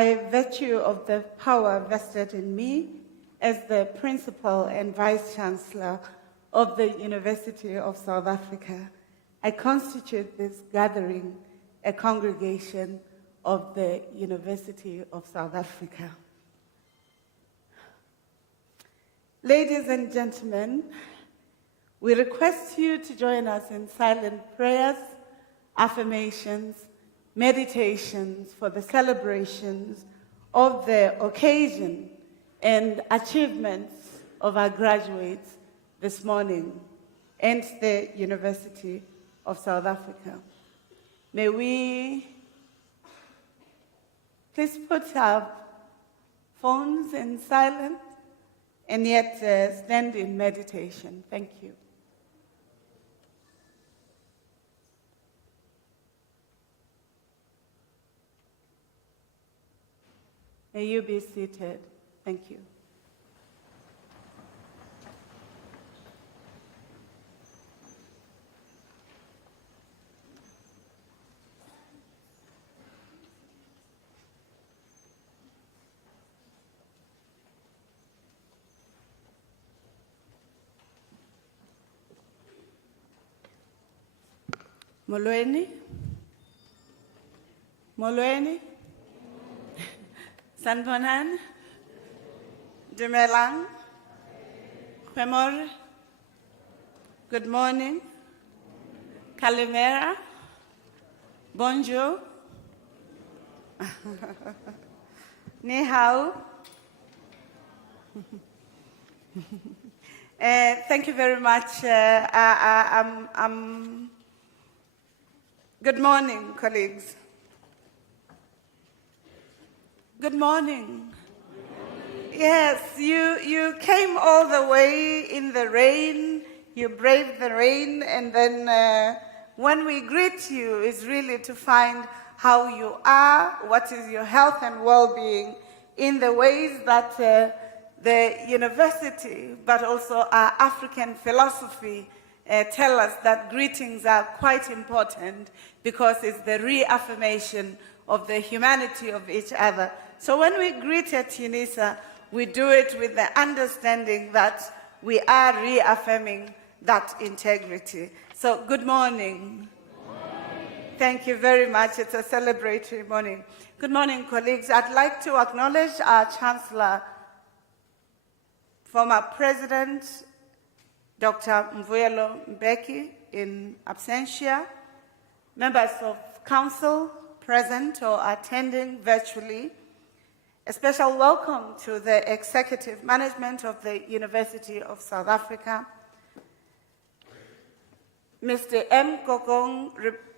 by virtue of the power vested in me as the Principal and Vice Chancellor of the University of South Africa, I constitute this gathering a congregation of the University of South Africa. Ladies and gentlemen, we request you to join us in silent prayers, affirmations, meditations for the celebrations of the occasion and achievements of our graduates this morning and the University of South Africa. May we please put our phones in silent and yet stand in meditation. Thank you. May you be seated. Thank you. Molweni? Molweni? Sanbonan? Dumelang? Khwemor? Good morning? Kalimera? Bonjour? Ni hao? Thank you very much. Good morning, colleagues. Good morning. Yes, you came all the way in the rain, you braved the rain, and then when we greet you is really to find how you are, what is your health and well-being in the ways that the university, but also our African philosophy tell us that greetings are quite important because it's the reaffirmation of the humanity of each other. So when we greet at Unisa, we do it with the understanding that we are reaffirming that integrity. So good morning. Good morning. Thank you very much. It's a celebratory morning. Good morning, colleagues. I'd like to acknowledge our Chancellor, former President, Dr. Mvuyelo Mbeki, in absentia, members of Council present or attending virtually. A special welcome to the executive management of the University of South Africa. Mr. M. Gogong,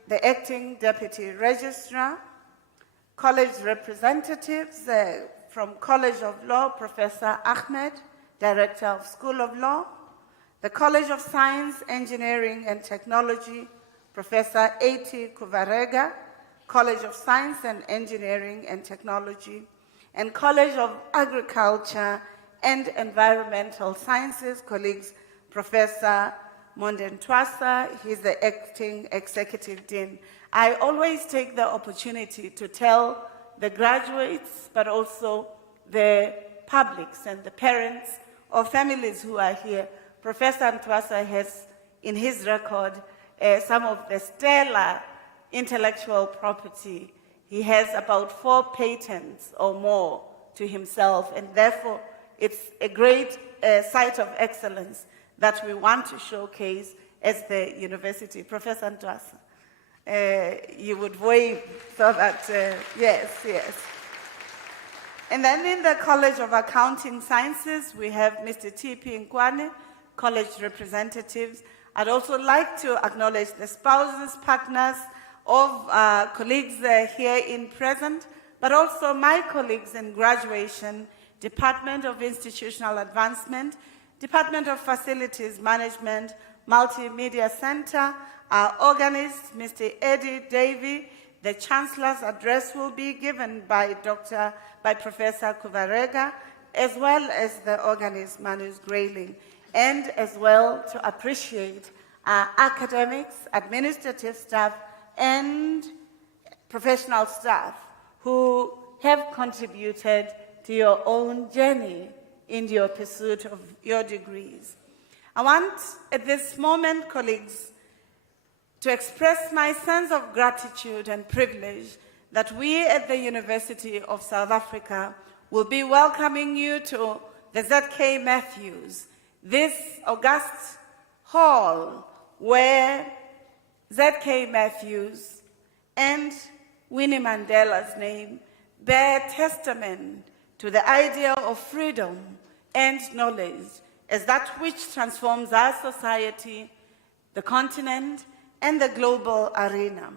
the acting deputy registrar, college representatives from College of Law, Professor Ahmed, director of School of Law, the College of Science, Engineering and Technology, Professor A.T. Kuvarega, College of Science and Engineering and Technology, and College of Agriculture and Environmental Sciences, colleagues, Professor Mondentwasa, he's the acting executive dean. I always take the opportunity to tell the graduates, but also the publics and the parents or families who are here. Professor Ntwasa has in his record some of the stellar intellectual property. He has about 4 patents or more to himself, and therefore it's a great site of excellence that we want to showcase as the university. Professor Ntwasa, you would wave so that, yes. And then in the College of Accounting Sciences, we have Mr. T.P. Nkwane, college representatives. I'd also like to acknowledge the spouses, partners of colleagues here in present, but also my colleagues in graduation, Department of Institutional Advancement, Department of Facilities Management, Multimedia Center, our organist, Mr. Eddie Davey. The Chancellor's address will be given by Professor Kuvarega, as well as the organist, Manus Grayling, and as well to appreciate our academics, administrative staff, and professional staff who have contributed to your own journey in your pursuit of your degrees. I want, at this moment, colleagues, to express my sense of gratitude and privilege that we at the University of South Africa will be welcoming you to the ZK Matthews, this august hall where ZK Matthews and Winnie Mandela's name bear testament to the idea of freedom and knowledge as that which transforms our society, the continent, and the global arena.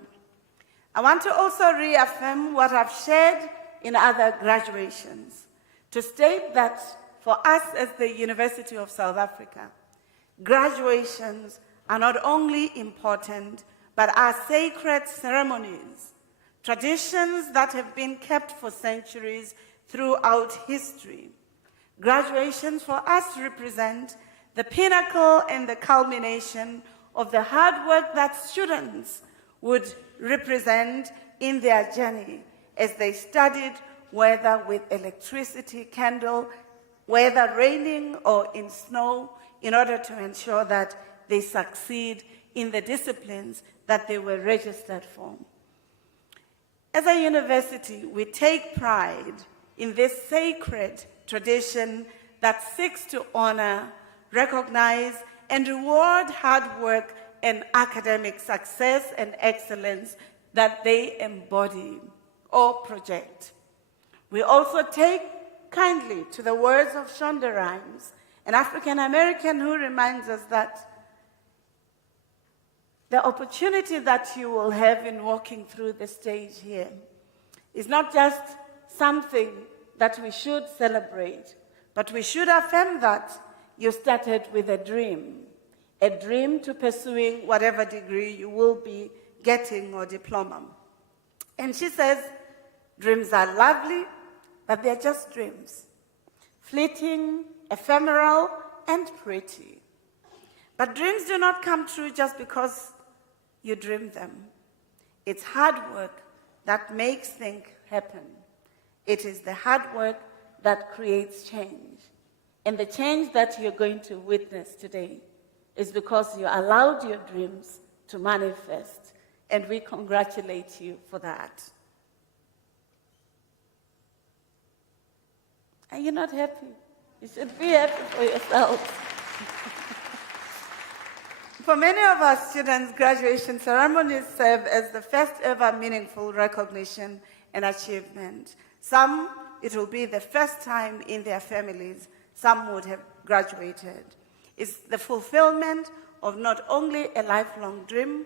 I want to also reaffirm what I've shared in other graduations, to state that for us as the University of South Africa, graduations are not only important, but are sacred ceremonies, traditions that have been kept for centuries throughout history. Graduations for us represent the pinnacle and the culmination of the hard work that students would represent in their journey as they studied, whether with electricity, candle, whether raining or in snow, in order to ensure that they succeed in the disciplines that they were registered for. As a university, we take pride in this sacred tradition that seeks to honor, recognize, and reward hard work and academic success and excellence that they embody or project. We also take kindly to the words of Shonda Rhimes, an African-American who reminds us that the opportunity that you will have in walking through the stage here is not just something that we should celebrate, but we should affirm that you started with a dream to pursuing whatever degree you will be getting or diploma. And she says, dreams are lovely, but they're just dreams. Fleeting, ephemeral, and pretty. But dreams do not come true just because you dream them. It's hard work that makes things happen. It is the hard work that creates change. And the change that you're going to witness today is because you allowed your dreams to manifest. And we congratulate you for that. Are you not happy? You should be happy for yourselves. For many of our students, graduation ceremonies serve as the first ever meaningful recognition and achievement. Some, it will be the first time in their families. Some would have graduated. It's the fulfillment of not only a lifelong dream,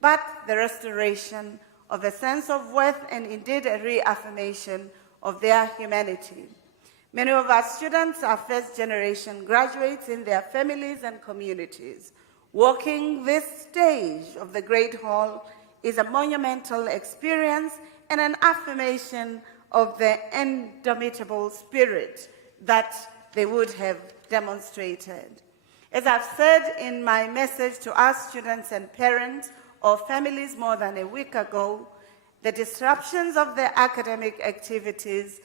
but the restoration of a sense of worth and indeed a reaffirmation of their humanity. Many of our students are first-generation graduates in their families and communities. Walking this stage of the Great Hall is a monumental experience and an affirmation of the indomitable spirit that they would have demonstrated. As I've said in my message to our students and parents or families more than a week ago, the disruptions of the academic activities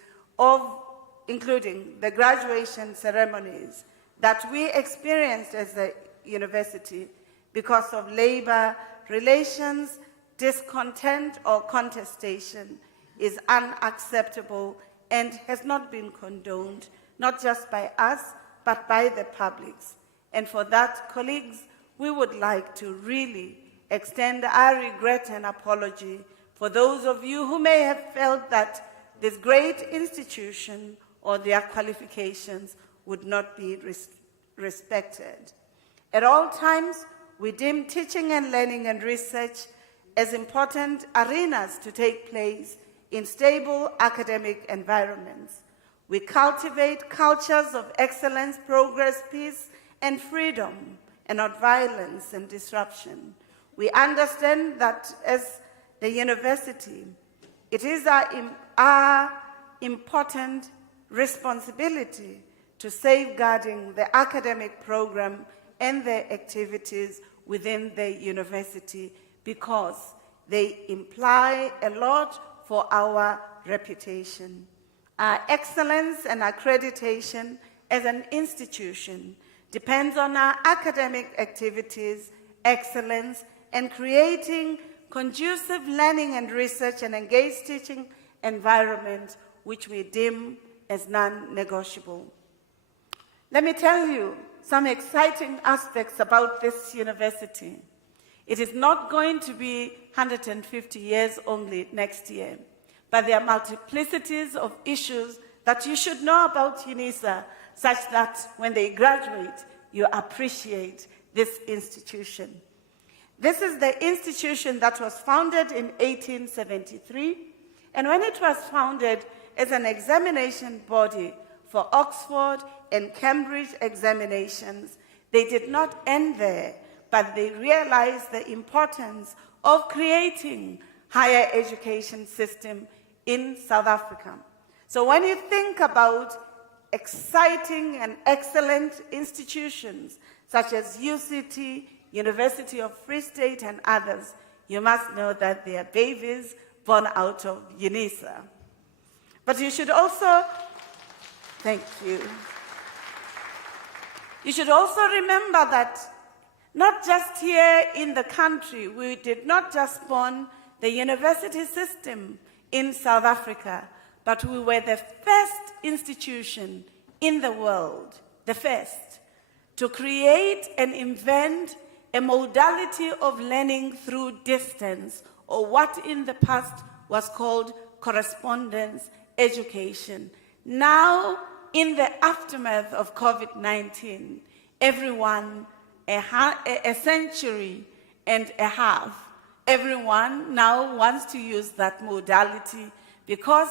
including the graduation ceremonies that we experienced as a university because of labor relations, discontent, or contestation is unacceptable and has not been condoned, not just by us, but by the publics. And for that, colleagues, we would like to really extend our regret and apology for those of you who may have felt that this great institution or their qualifications would not be respected. At all times, we deem teaching and learning and research as important arenas to take place in stable academic environments. We cultivate cultures of excellence, progress, peace, and freedom, and not violence and disruption. We understand that as the university, it is our important responsibility to safeguarding the academic program and the activities within the university because they imply a lot for our reputation. Our excellence and accreditation as an institution depends on our academic activities, excellence, and creating conducive learning and research and engaged teaching environment, which we deem as non-negotiable. Let me tell you some exciting aspects about this university. It is not going to be 150 years only next year, but there are multiplicities of issues that you should know about Unisa, such that when they graduate, you appreciate this institution. This is the institution that was founded in 1873, and when it was founded as an examination body for Oxford and Cambridge examinations, they did not end there, but they realized the importance of creating higher education system in South Africa. So when you think about exciting and excellent institutions such as UCT, University of Free State, and others, you must know that they are babies born out of Unisa. But you should also, thank you. You should also remember that not just here in the country, we did not just spawn the university system in South Africa, but we were the first institution in the world, the first, to create and invent a modality of learning through distance, or what in the past was called correspondence education. Now, in the aftermath of COVID-19, everyone, a century and a half, everyone now wants to use that modality because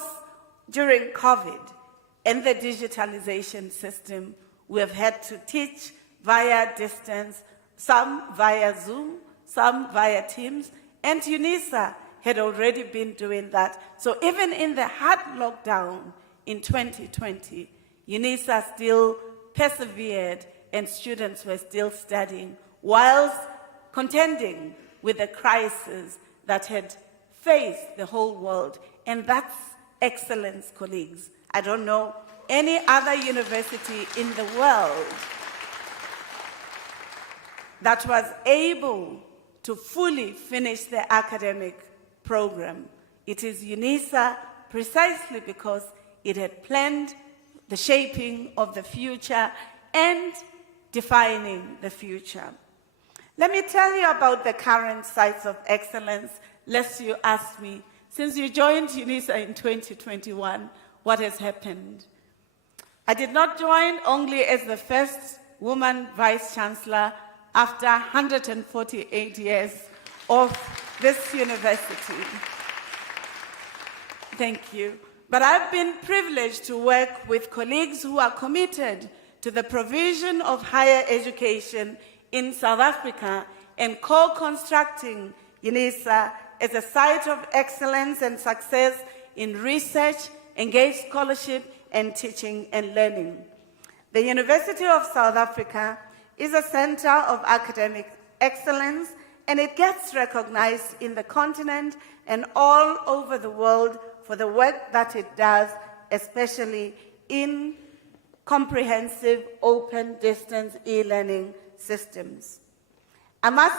during COVID and the digitalization system, we have had to teach via distance, some via Zoom, some via Teams, and Unisa had already been doing that. So even in the hard lockdown in 2020, Unisa still persevered and students were still studying whilst contending with the crisis that had faced the whole world. And that's excellence, colleagues. I don't know any other university in the world that was able to fully finish the academic program. It is Unisa precisely because it had planned the shaping of the future and defining the future. Let me tell you about the current sites of excellence, lest you ask me, since you joined Unisa in 2021, what has happened? I did not join only as the first woman Vice-Chancellor after 148 years of this university. Thank you. But I've been privileged to work with colleagues who are committed to the provision of higher education in South Africa and co-constructing Unisa as a site of excellence and success in research, engaged scholarship, and teaching and learning. The University of South Africa is a center of academic excellence, and it gets recognized in the continent and all over the world for the work that it does, especially in comprehensive open distance e-learning systems. I must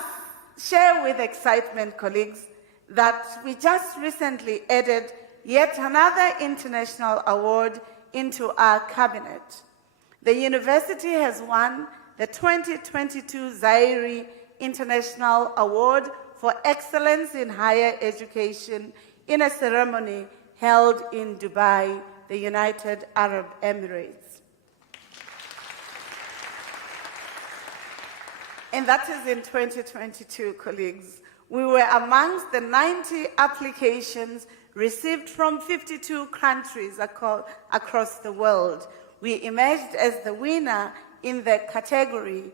share with excitement, colleagues, that we just recently added yet another international award into our cabinet. The university has won the 2022 Zaire International Award for Excellence in Higher Education in a ceremony held in Dubai, the United Arab Emirates. And that is in 2022, colleagues. We were amongst the 90 applications received from 52 countries across the world. We emerged as the winner in the category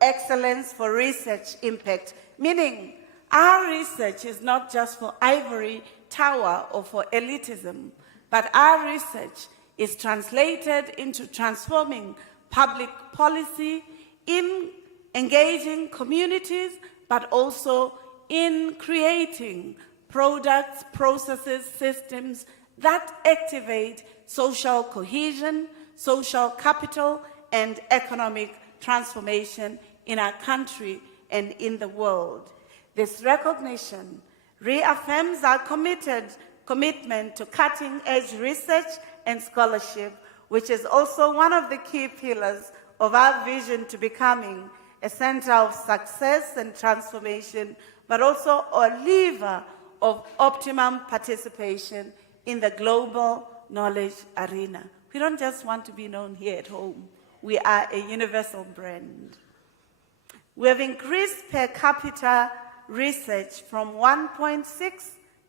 Excellence for Research Impact, meaning our research is not just for ivory tower or for elitism, but our research is translated into transforming public policy, in engaging communities, but also in creating products, processes, systems that activate social cohesion, social capital, and economic transformation in our country and in the world. This recognition reaffirms our commitment to cutting-edge research and scholarship, which is also one of the key pillars of our vision to becoming a center of success and transformation, but also a lever of optimum participation in the global knowledge arena. We don't just want to be known here at home. We are a universal brand. We have increased per capita research from 1.6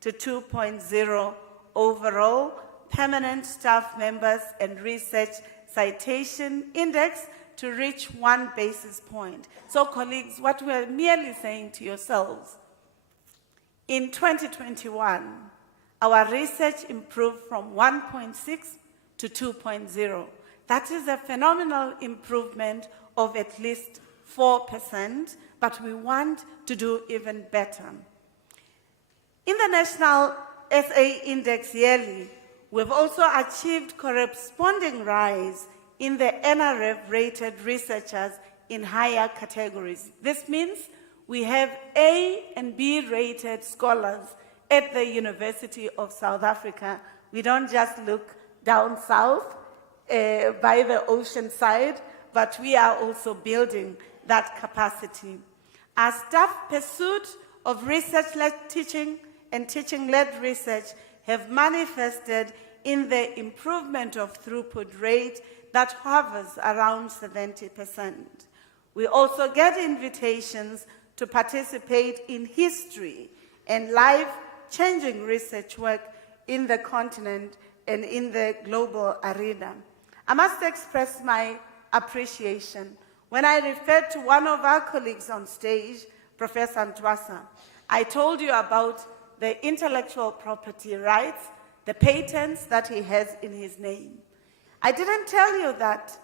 to 2.0 overall, permanent staff members and research citation index to reach 1 basis point. So colleagues, what we are merely saying to yourselves, in 2021, our research improved from 1.6 to 2.0. That is a phenomenal improvement of at least 4%, but we want to do even better. In the National SA Index yearly, we've also achieved corresponding rise in the NRF-rated researchers in higher categories. This means we have A and B-rated scholars at the University of South Africa. We don't just look down south by the ocean side, but we are also building that capacity. Our staff pursuit of research-led teaching and teaching-led research have manifested in the improvement of throughput rate that hovers around 70%. We also get invitations to participate in history and life-changing research work in the continent and in the global arena. I must express my appreciation. When I referred to one of our colleagues on stage, Professor Ntwasa, I told you about the intellectual property rights, the patents that he has in his name. I didn't tell you that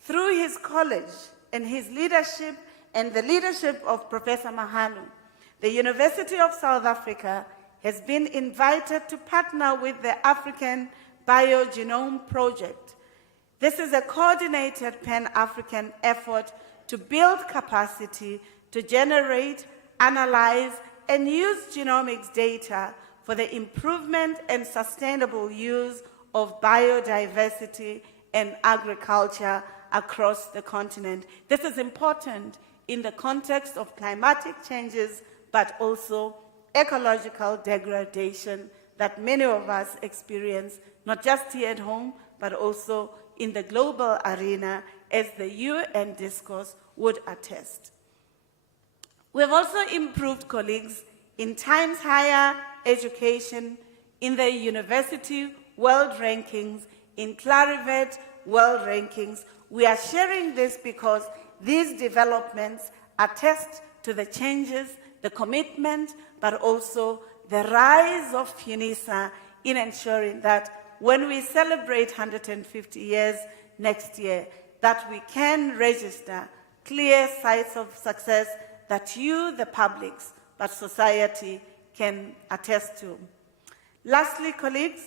through his college and his leadership and the leadership of Professor Mahanu, the University of South Africa has been invited to partner with the African Biogenome Project. This is a coordinated Pan-African effort to build capacity to generate, analyze, and use genomics data for the improvement and sustainable use of biodiversity and agriculture across the continent. This is important in the context of climatic changes, but also ecological degradation that many of us experience, not just here at home, but also in the global arena, as the UN discourse would attest. We have also improved, colleagues, in Times Higher Education, in the University World Rankings, in Clarivet World Rankings. We are sharing this because these developments attest to the changes, the commitment, but also the rise of Unisa in ensuring that when we celebrate 150 years next year, that we can register clear sites of success that you, the publics, but society can attest to. Lastly, colleagues,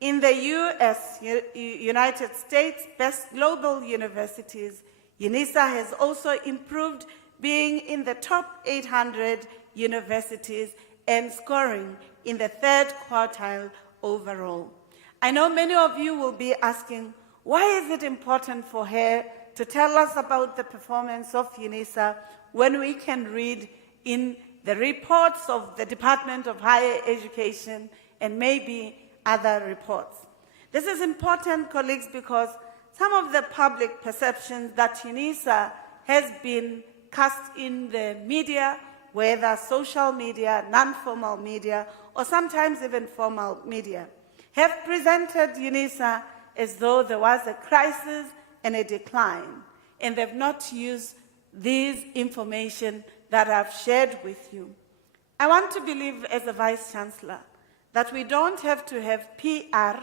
in the US, United States, best global universities, Unisa has also improved, being in the top 800 universities and scoring in the 3rd quartile overall. I know many of you will be asking, why is it important for her to tell us about the performance of Unisa when we can read in the reports of the Department of Higher Education and maybe other reports? This is important, colleagues, because some of the public perceptions that Unisa has been cast in the media, whether social media, non-formal media, or sometimes even formal media, have presented Unisa as though there was a crisis and a decline, and they've not used this information that I've shared with you. I want to believe, as a Vice Chancellor, that we don't have to have PR,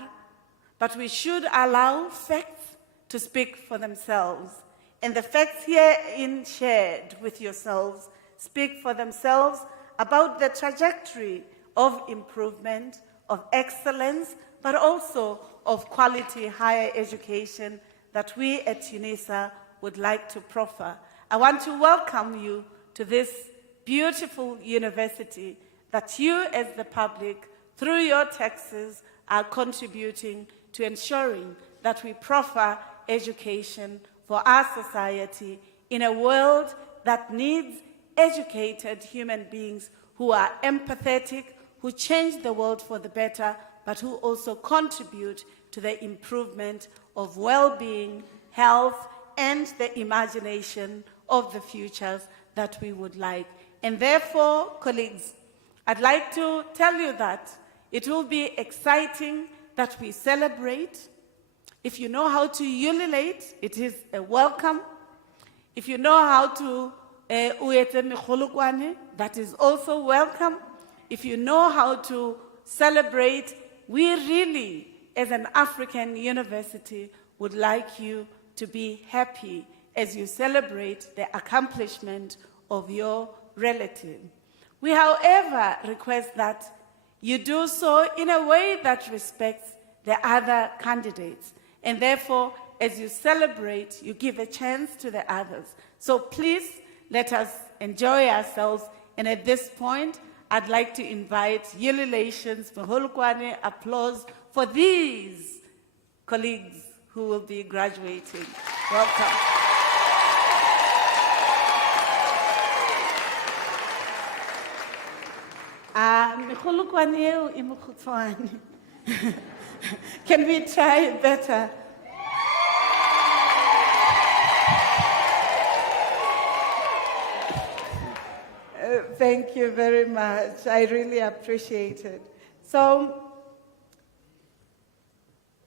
but we should allow facts to speak for themselves. And the facts herein shared with yourselves speak for themselves about the trajectory of improvement, of excellence, but also of quality higher education that we at Unisa would like to proffer. I want to welcome you to this beautiful university that you as the public, through your taxes, are contributing to ensuring that we proffer education for our society in a world that needs educated human beings who are empathetic, who change the world for the better, but who also contribute to the improvement of well-being, health, and the imagination of the futures that we would like. And therefore, colleagues, I'd like to tell you that it will be exciting that we celebrate. If you know how to ululate, it is a welcome. If you know how to that is also welcome. If you know how to celebrate, we really, as an African university, would like you to be happy as you celebrate the accomplishment of your relative. We, however, request that you do so in a way that respects the other candidates. And therefore, as you celebrate, you give a chance to the others. So please, let us enjoy ourselves. And at this point, I'd like to invite ululations, applause for these colleagues who will be graduating. Welcome. Can we try better? Thank you very much. I really appreciate it. So,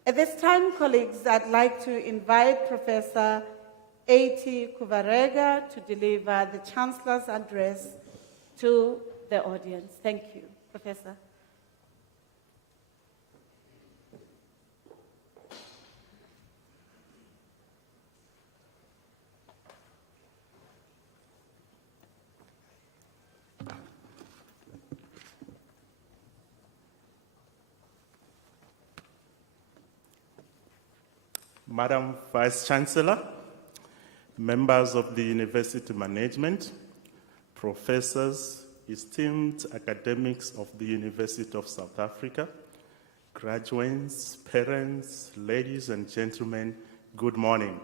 at this time, colleagues, I'd like to invite Professor A.T. Kuvarega to deliver the Chancellor's address to the audience. Thank you, Professor. Madam Vice-Chancellor, members of the University Management, professors, esteemed academics of the University of South Africa, graduates, parents, ladies and gentlemen, good morning.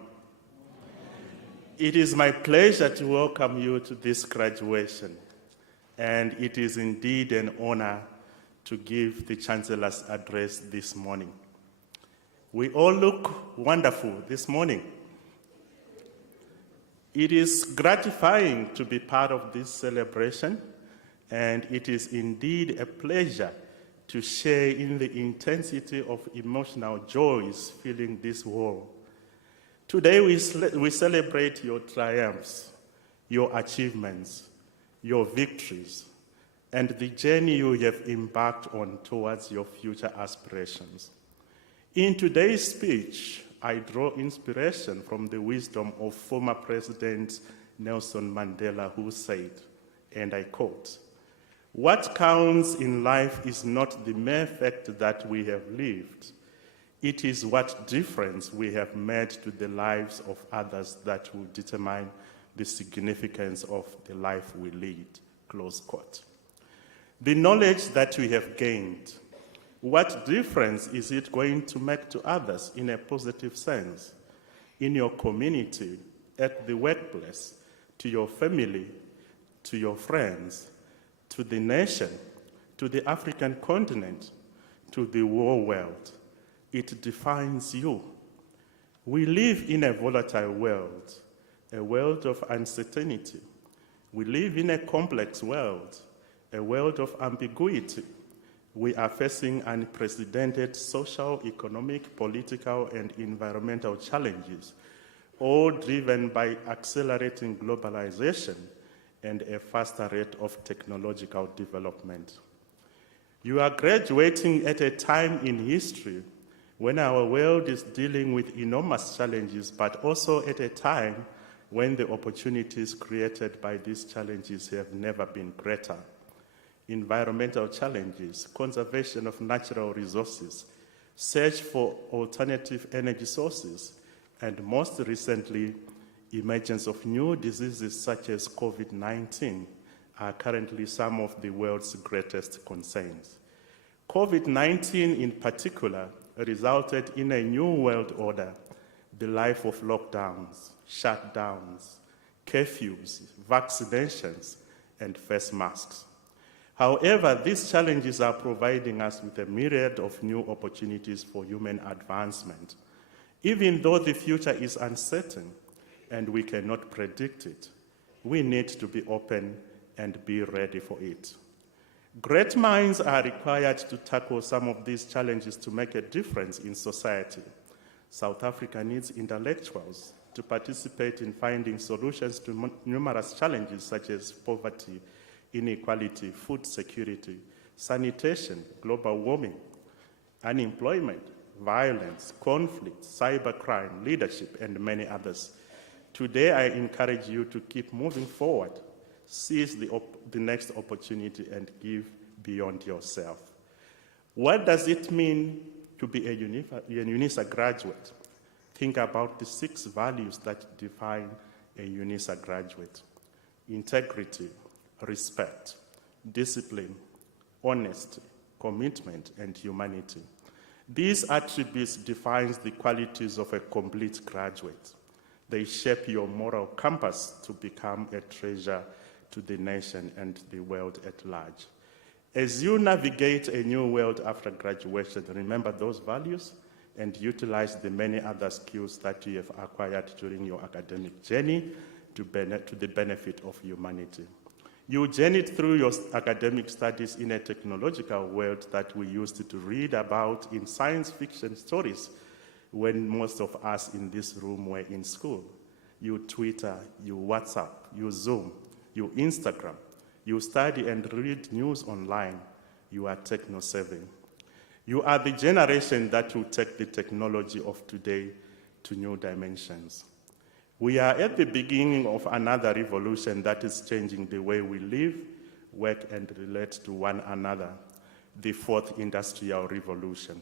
It is my pleasure to welcome you to this graduation, and it is indeed an honor to give the Chancellor's address this morning. We all look wonderful this morning. It is gratifying to be part of this celebration, and it is indeed a pleasure to share in the intensity of emotional joys filling this world. Today we celebrate your triumphs, your achievements, your victories, and the journey you have embarked on towards your future aspirations. In today's speech, I draw inspiration from the wisdom of former President Nelson Mandela, who said, and I quote, "What counts in life is not the mere fact that we have lived. It is what difference we have made to the lives of others that will determine the significance of the life we lead." Close quote. The knowledge that we have gained, what difference is it going to make to others in a positive sense, in your community, at the workplace, to your family, to your friends, to the nation, to the African continent, to the whole world? It defines you. We live in a volatile world, a world of uncertainty. We live in a complex world, a world of ambiguity. We are facing unprecedented social, economic, political, and environmental challenges, all driven by accelerating globalization and a faster rate of technological development. You are graduating at a time in history when our world is dealing with enormous challenges, but also at a time when the opportunities created by these challenges have never been greater. Environmental challenges, conservation of natural resources, search for alternative energy sources, and most recently, emergence of new diseases such as COVID-19 are currently some of the world's greatest concerns. COVID-19 in particular resulted in a new world order, the life of lockdowns, shutdowns, curfews, vaccinations, and face masks. However, these challenges are providing us with a myriad of new opportunities for human advancement. Even though the future is uncertain and we cannot predict it, we need to be open and be ready for it. Great minds are required to tackle some of these challenges to make a difference in society. South Africa needs intellectuals to participate in finding solutions to numerous challenges such as poverty, inequality, food security, sanitation, global warming, unemployment, violence, conflict, cybercrime, leadership, and many others. Today, I encourage you to keep moving forward, seize the next opportunity, and give beyond yourself. What does it mean to be a Unisa graduate? Think about the 6 values that define a Unisa graduate: integrity, respect, discipline, honesty, commitment, and humanity. These attributes define the qualities of a complete graduate. They shape your moral compass to become a treasure to the nation and the world at large. As you navigate a new world after graduation, remember those values and utilize the many other skills that you have acquired during your academic journey to the benefit of humanity. You journeyed through your academic studies in a technological world that we used to read about in science fiction stories when most of us in this room were in school. You Twitter, you WhatsApp, you Zoom, you Instagram, you study and read news online. You are techno-savvy. You are the generation that will take the technology of today to new dimensions. We are at the beginning of another revolution that is changing the way we live, work, and relate to one another, the 4th Industrial Revolution.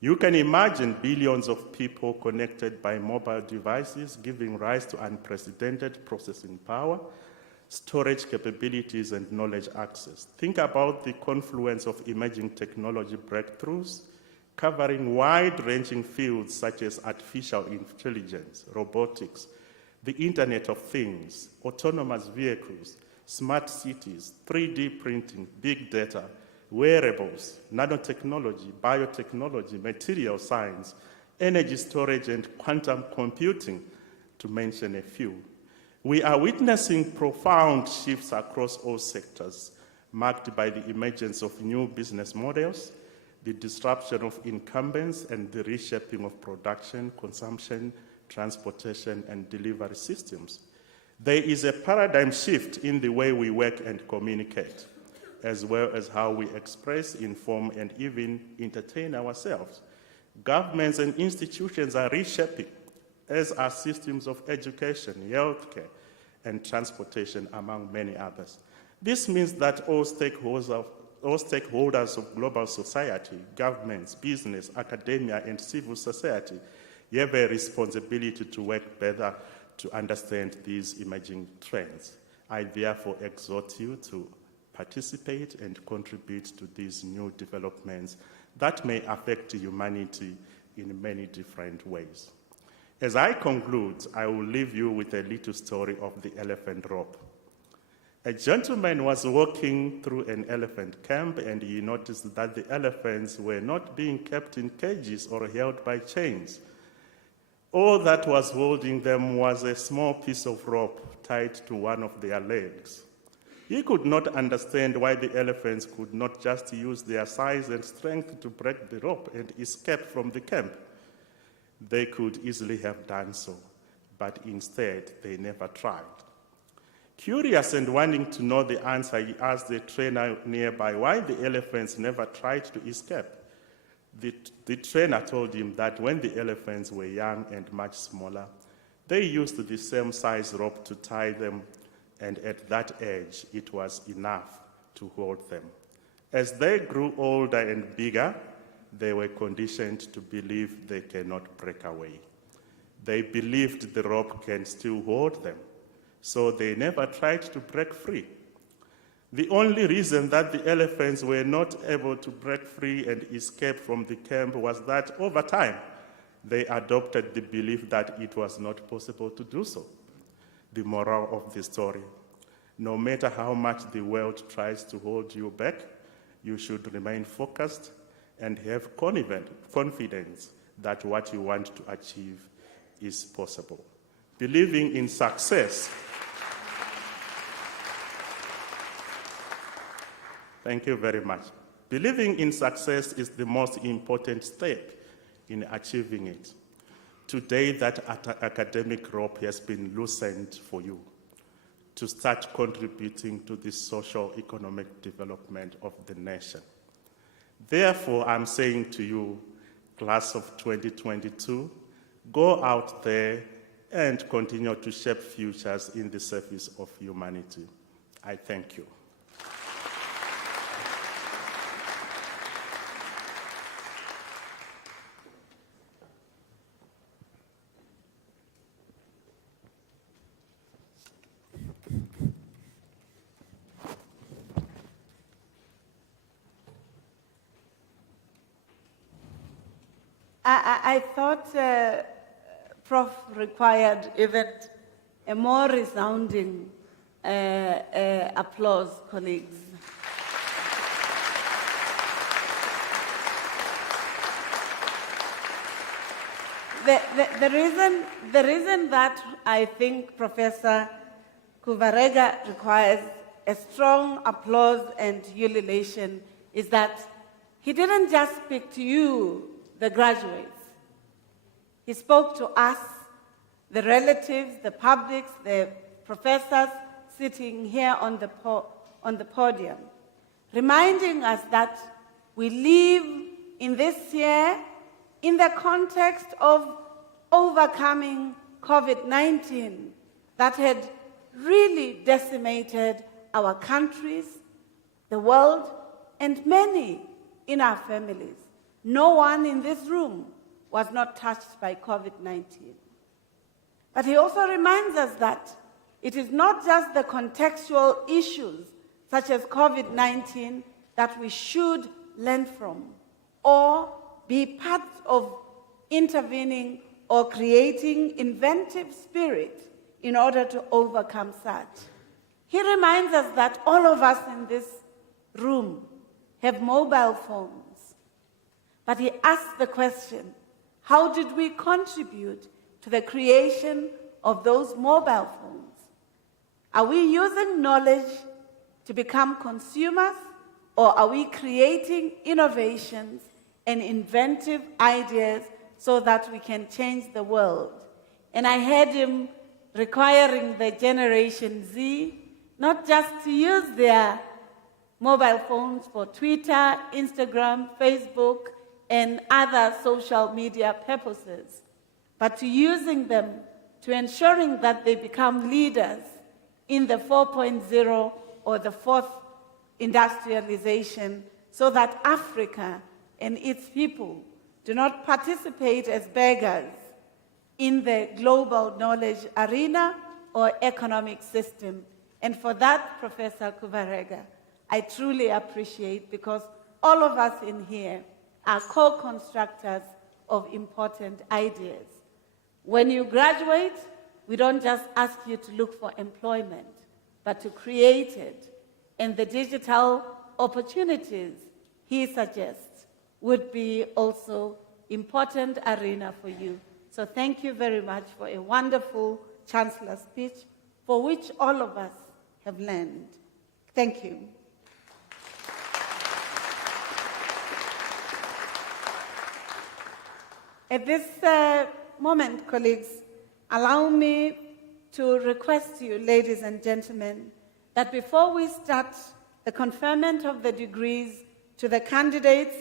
You can imagine billions of people connected by mobile devices giving rise to unprecedented processing power, storage capabilities, and knowledge access. Think about the confluence of emerging technology breakthroughs covering wide-ranging fields such as artificial intelligence, robotics, the Internet of Things, autonomous vehicles, smart cities, 3D printing, big data, wearables, nanotechnology, biotechnology, material science, energy storage, and quantum computing, to mention a few. We are witnessing profound shifts across all sectors, marked by the emergence of new business models, the disruption of incumbents, and the reshaping of production, consumption, transportation, and delivery systems. There is a paradigm shift in the way we work and communicate, as well as how we express, inform, and even entertain ourselves. Governments and institutions are reshaping, as are systems of education, healthcare, and transportation, among many others. This means that all stakeholders of global society, governments, business, academia, and civil society have a responsibility to work better to understand these emerging trends. I therefore exhort you to participate and contribute to these new developments that may affect humanity in many different ways. As I conclude, I will leave you with a little story of the elephant rope. A gentleman was walking through an elephant camp, and he noticed that the elephants were not being kept in cages or held by chains. All that was holding them was a small piece of rope tied to one of their legs. He could not understand why the elephants could not just use their size and strength to break the rope and escape from the camp. They could easily have done so, but instead they never tried. Curious and wanting to know the answer, he asked the trainer nearby why the elephants never tried to escape. The trainer told him that when the elephants were young and much smaller, they used the same size rope to tie them, and at that age, it was enough to hold them. As they grew older and bigger, they were conditioned to believe they cannot break away. They believed the rope can still hold them, so they never tried to break free. The only reason that the elephants were not able to break free and escape from the camp was that over time, they adopted the belief that it was not possible to do so. The moral of the story: no matter how much the world tries to hold you back, you should remain focused and have confidence that what you want to achieve is possible. Believing in success. Thank you very much. Believing in success is the most important step in achieving it. Today, that academic rope has been loosened for you to start contributing to the socio-economic development of the nation. Therefore, I'm saying to you, class of 2022, go out there and continue to shape futures in the service of humanity. I thank you. I thought Prof required even a more resounding applause, colleagues. The reason that I think Professor Kuvarega requires a strong applause and ululation is that he didn't just speak to you, the graduates. He spoke to us, the relatives, the publics, the professors sitting here on the podium, reminding us that we live in this year in the context of overcoming COVID-19 that had really decimated our countries, the world, and many in our families. No one in this room was not touched by COVID-19. But he also reminds us that it is not just the contextual issues, such as COVID-19, that we should learn from or be part of intervening or creating inventive spirit in order to overcome such. He reminds us that all of us in this room have mobile phones. But he asks the question, how did we contribute to the creation of those mobile phones? Are we using knowledge to become consumers, or are we creating innovations and inventive ideas so that we can change the world? And I heard him requiring the Generation Z not just to use their mobile phones for Twitter, Instagram, Facebook, and other social media purposes, but to using them to ensuring that they become leaders in the 4.0 or the fourth industrialization, so that Africa and its people do not participate as beggars in the global knowledge arena or economic system. And for that, Professor Kuvarega, I truly appreciate, because all of us in here are co-constructors of important ideas. When you graduate, we don't just ask you to look for employment, but to create it. And the digital opportunities he suggests would be also important arena for you. So thank you very much for a wonderful Chancellor speech, for which all of us have learned. Thank you. At this moment, colleagues, allow me to request you, ladies and gentlemen, that before we start the conferment of the degrees to the candidates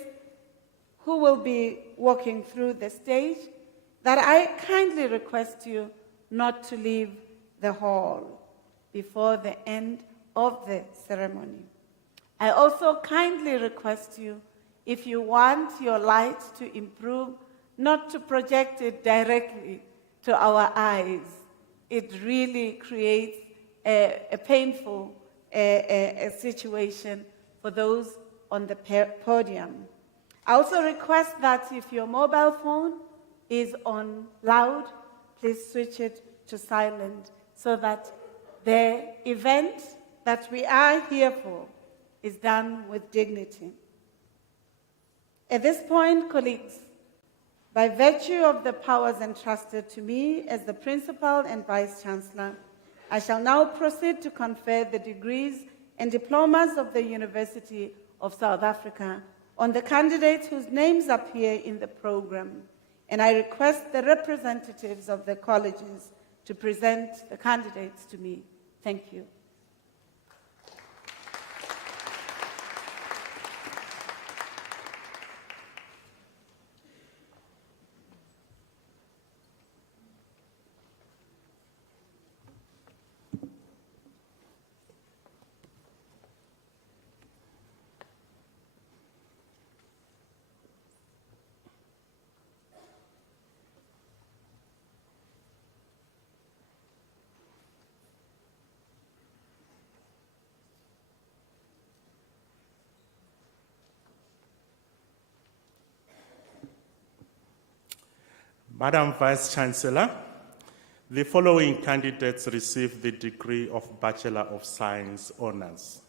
who will be walking through the stage, that I kindly request you not to leave the hall before the end of the ceremony. I also kindly request you, if you want your light to improve, not to project it directly to our eyes. It really creates a painful situation for those on the podium. I also request that if your mobile phone is on loud, please switch it to silent so that the event that we are here for is done with dignity. At this point, colleagues, by virtue of the powers entrusted to me as the Principal and Vice Chancellor, I shall now proceed to confer the degrees and diplomas of the University of South Africa on the candidates whose names appear in the program, and I request the representatives of the colleges to present the candidates to me. Thank you. Madam Vice Chancellor, the following candidates received the degree of Bachelor of Science Honours.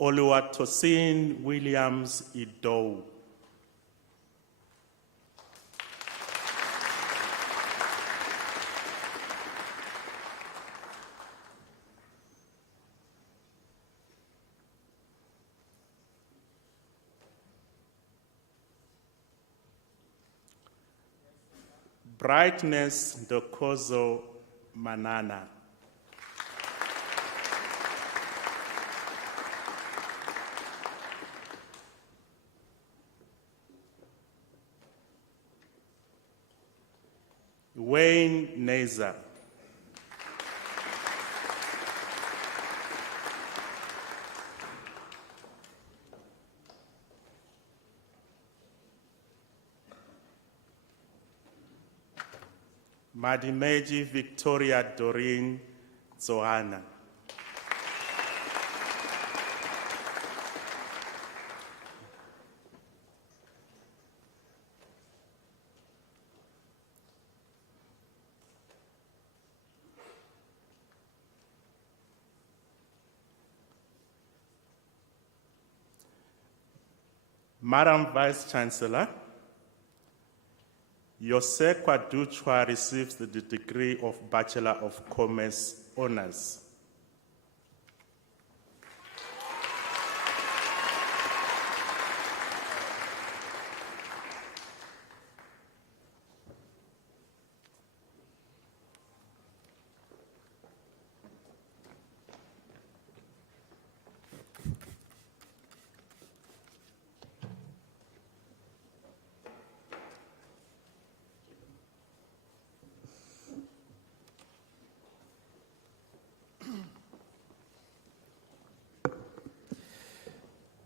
Oluwatosin Williams Idowu. Brightness Dokozo Manana. Wayne Neza. Madimeji Victoria Doreen Zohana. Madam Vice Chancellor, Yosekwa Duchwa receives the degree of Bachelor of Commerce Honours.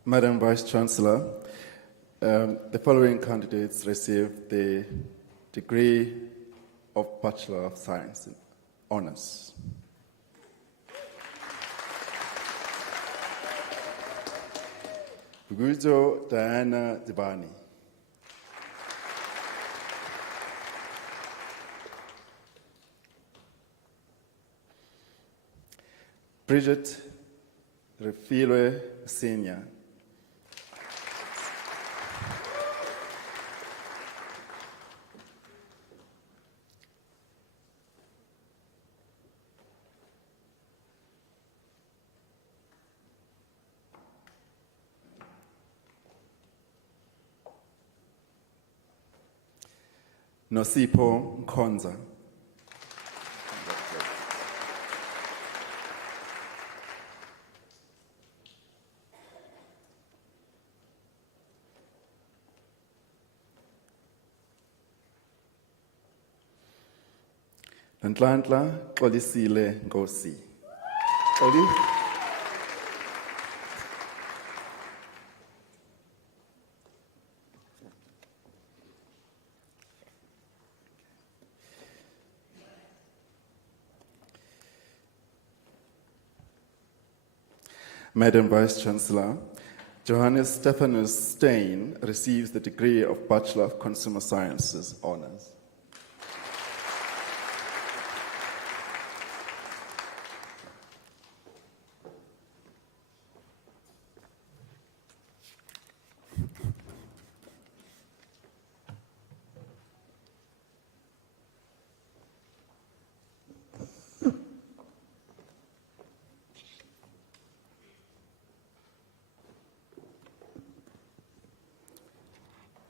Madam Vice Chancellor, the following candidates received the degree of Bachelor of Science Honours. Buguzo Diana Dibani. Bridget Refilwe Senior. Nosipho Nkonza. Nhlanhla Xolisile Nkosi. Oli. Madam Vice Chancellor, Johannes Stephanus Stein receives the degree of Bachelor of Consumer Sciences Honours.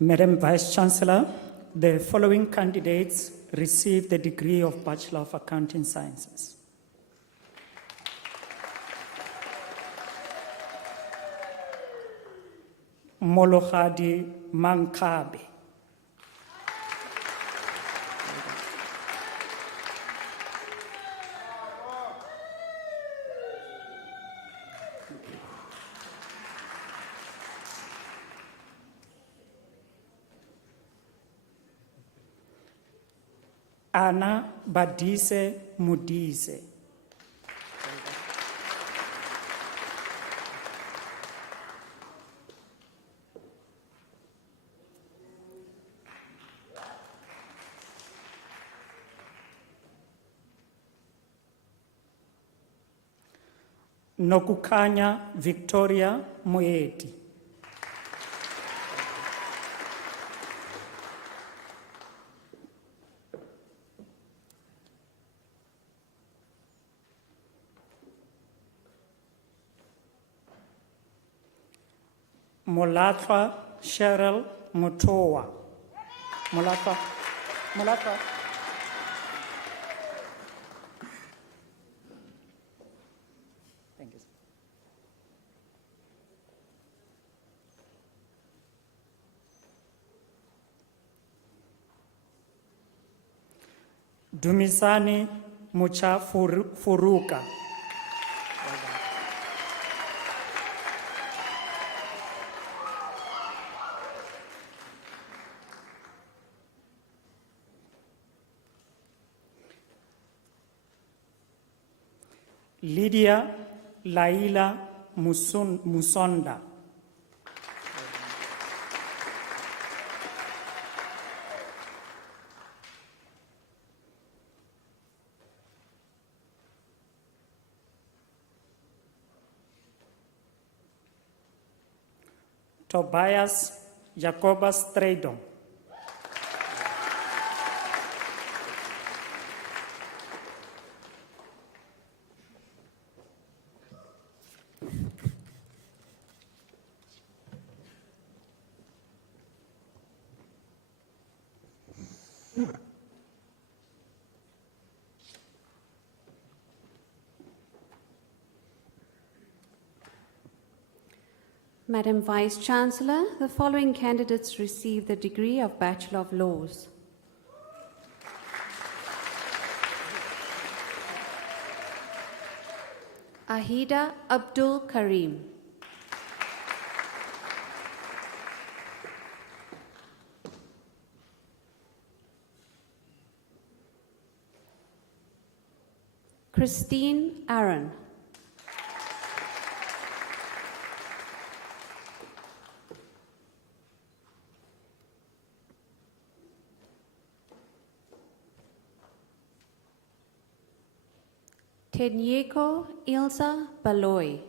Madam Vice Chancellor, the following candidates receive the degree of Bachelor of Accounting Sciences. Molohadi Mankabe. Anna Badise Mudise. Nokukanya Victoria Moeti. Molatwa Cheryl Mutoa. Molatwa. Thank you. Dumisani Mucha Furuka. Lydia Laila Musonda. Tobias Jacobus Stradon. Madam Vice Chancellor, the following candidates receive the degree of Bachelor of Laws. Ahida Abdul Karim. Christine Aaron. Tenyeko Ilsa Baloy.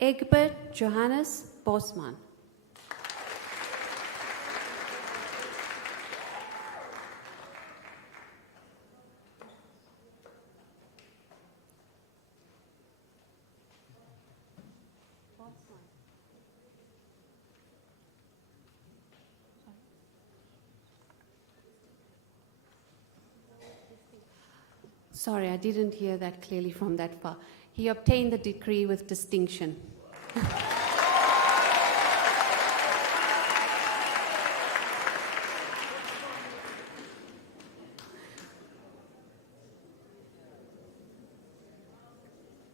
Egbert Johannes Bosman. Sorry, I didn't hear that clearly from that far. He obtained the degree with distinction.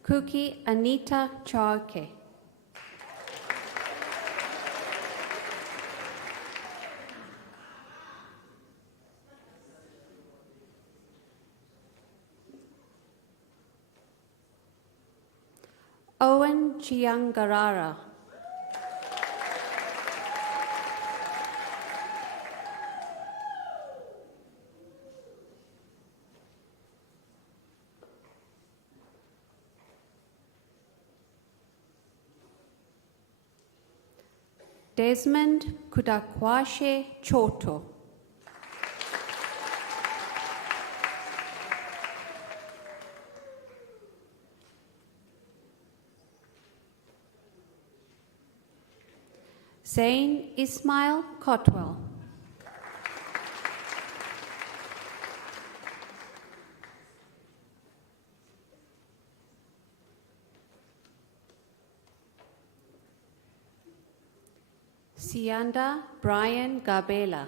Kuki Anita Charke. Owen Chiangarara. Desmond Kudakwashe Choto. Zain Ismail Cotwell. Sianda Brian Gabela.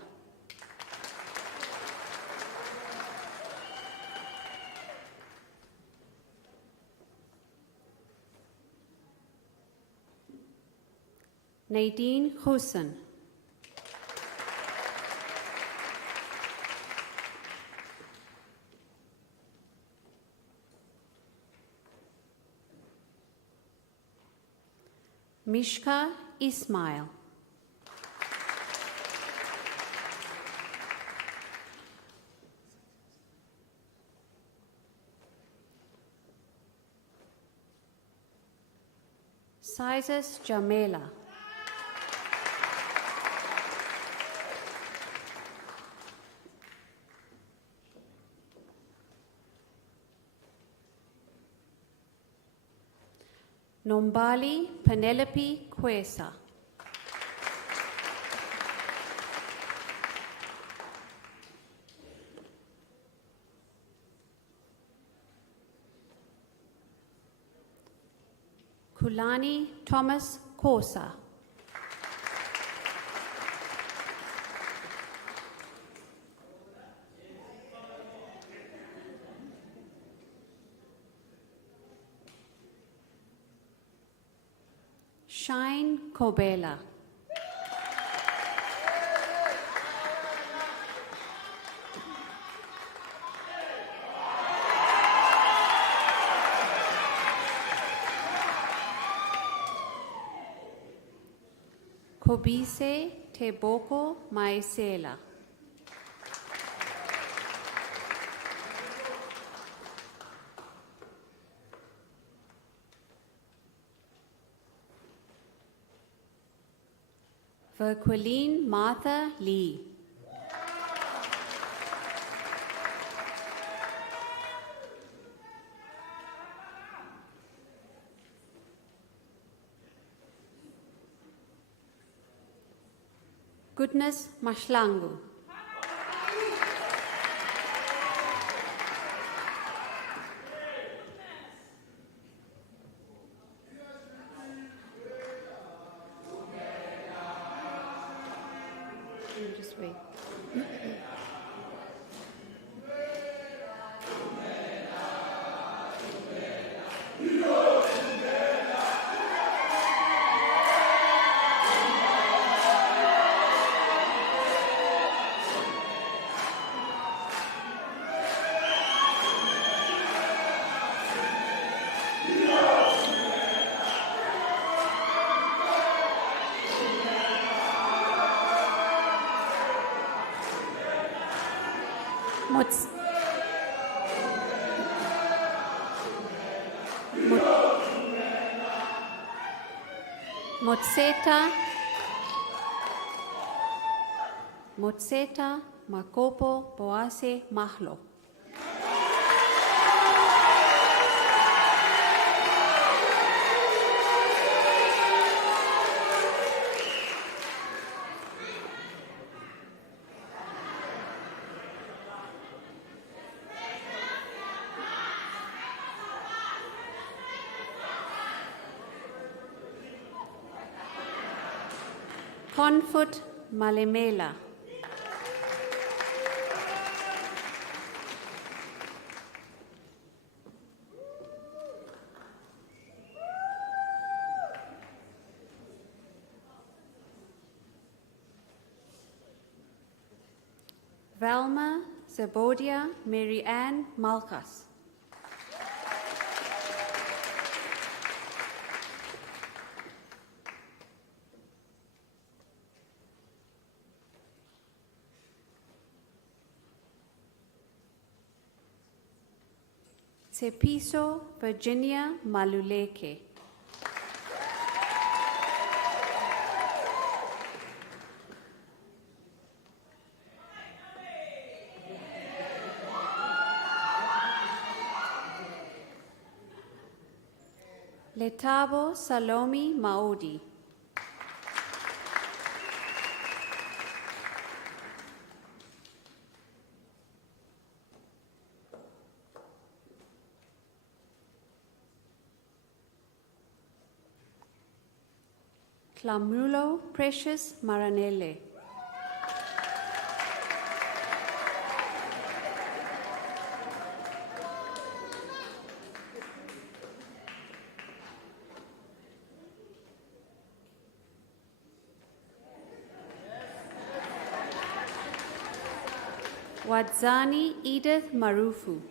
Nadine Hussein. Mishka Ismail. Sizes Jamela. Nombali Penelope Kwesa. Kulani Thomas Kosa. Shine Kobela. Kobise Teboko Maisela. Verqueline Martha Lee. Goodness Mashlangu. Just wait. Motseta Makopo Boase Mahlo. Confut Malemela. Velma Zabodia Mary Ann Malkas. Sepiso Virginia Maluleke. Letabo Salomi Maudi. Clamulo Precious Maranele. Wadzani Edith Marufu.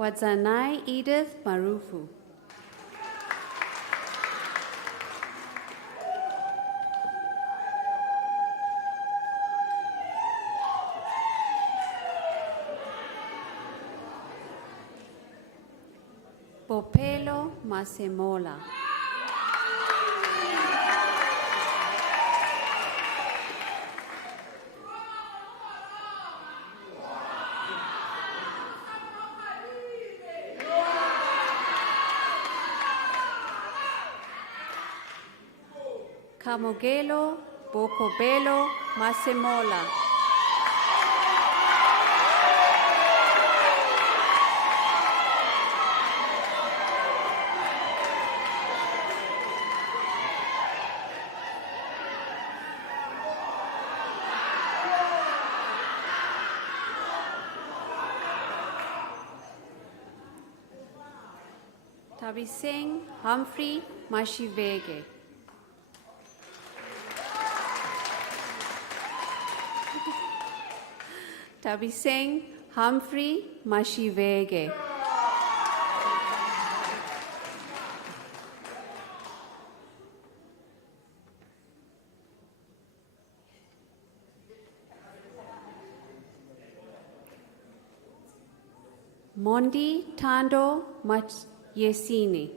Wadzanai Edith Marufu. Popelo Masemola. Camogelo Bocobelo Masemola. Tabiseng Humphrey Mashivege. Tabiseng Humphrey Mashivege. Mondi Tando Yesini.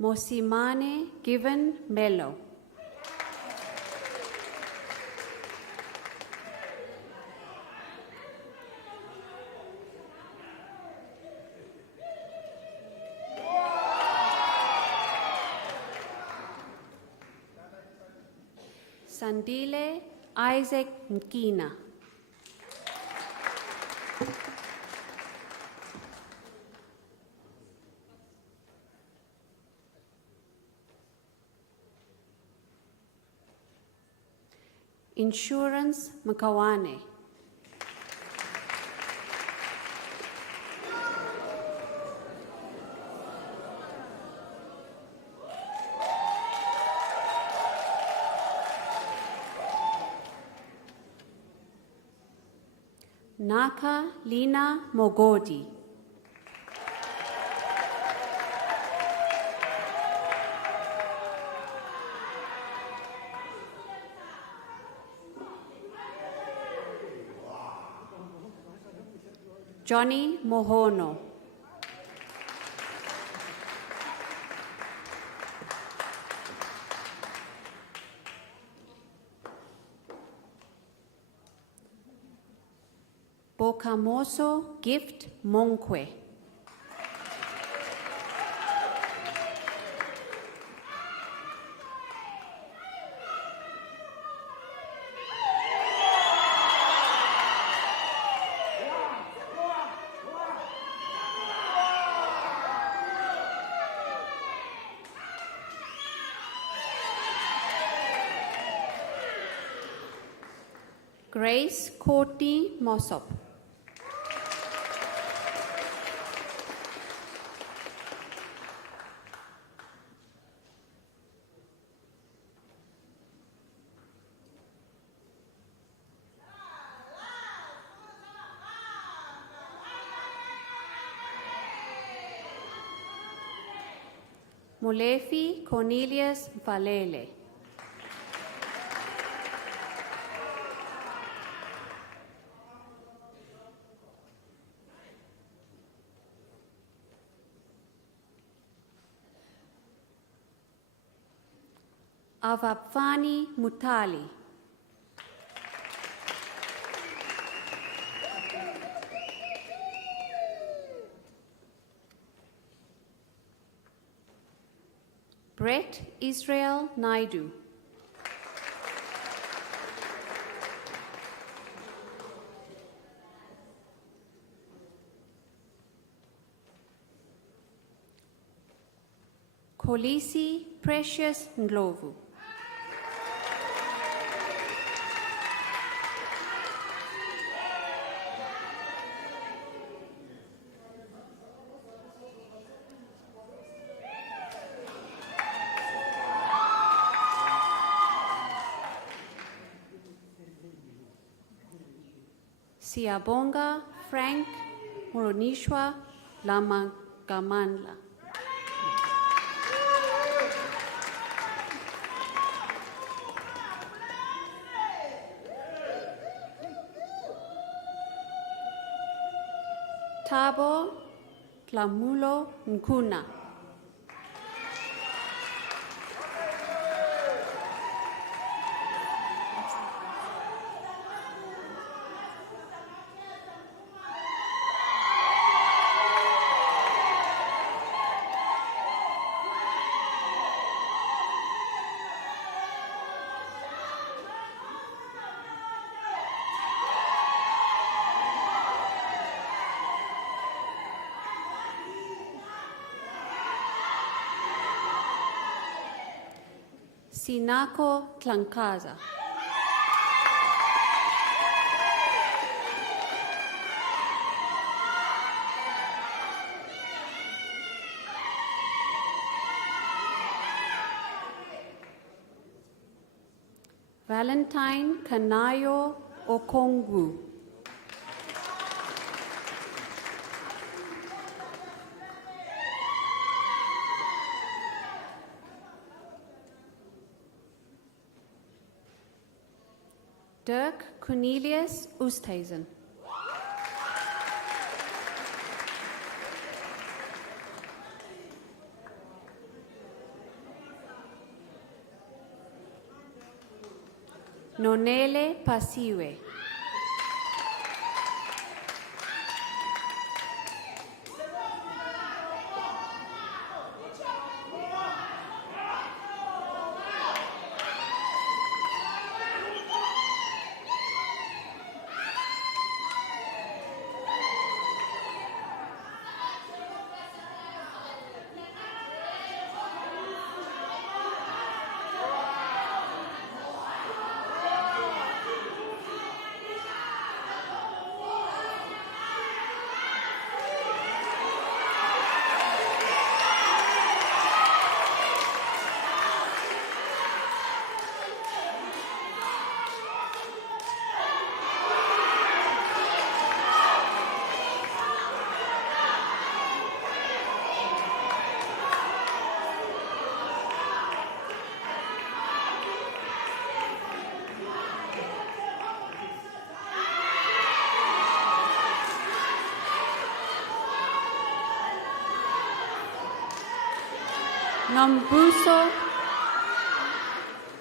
Mosimane Given Melo. Sandile Isaac Mkina. Insurance Makawane. Naka Lina Mogodi. Johnny Mohono. Bokamoso Gift Monkwe. Grace Courtney Mossop. Mulefi Cornelius Valele. Avapfani Mutali. Brett Israel Naidu. Kolisi Precious Ndlovu. Siabonga Frank Muronishwa Lamagamandla. Tabo Tlamulo Nkuna. Sinako Tlankaza. Valentine Kanayo Okongwu. Dirk Cornelius Oosthuizen. Nonele Pasiwe.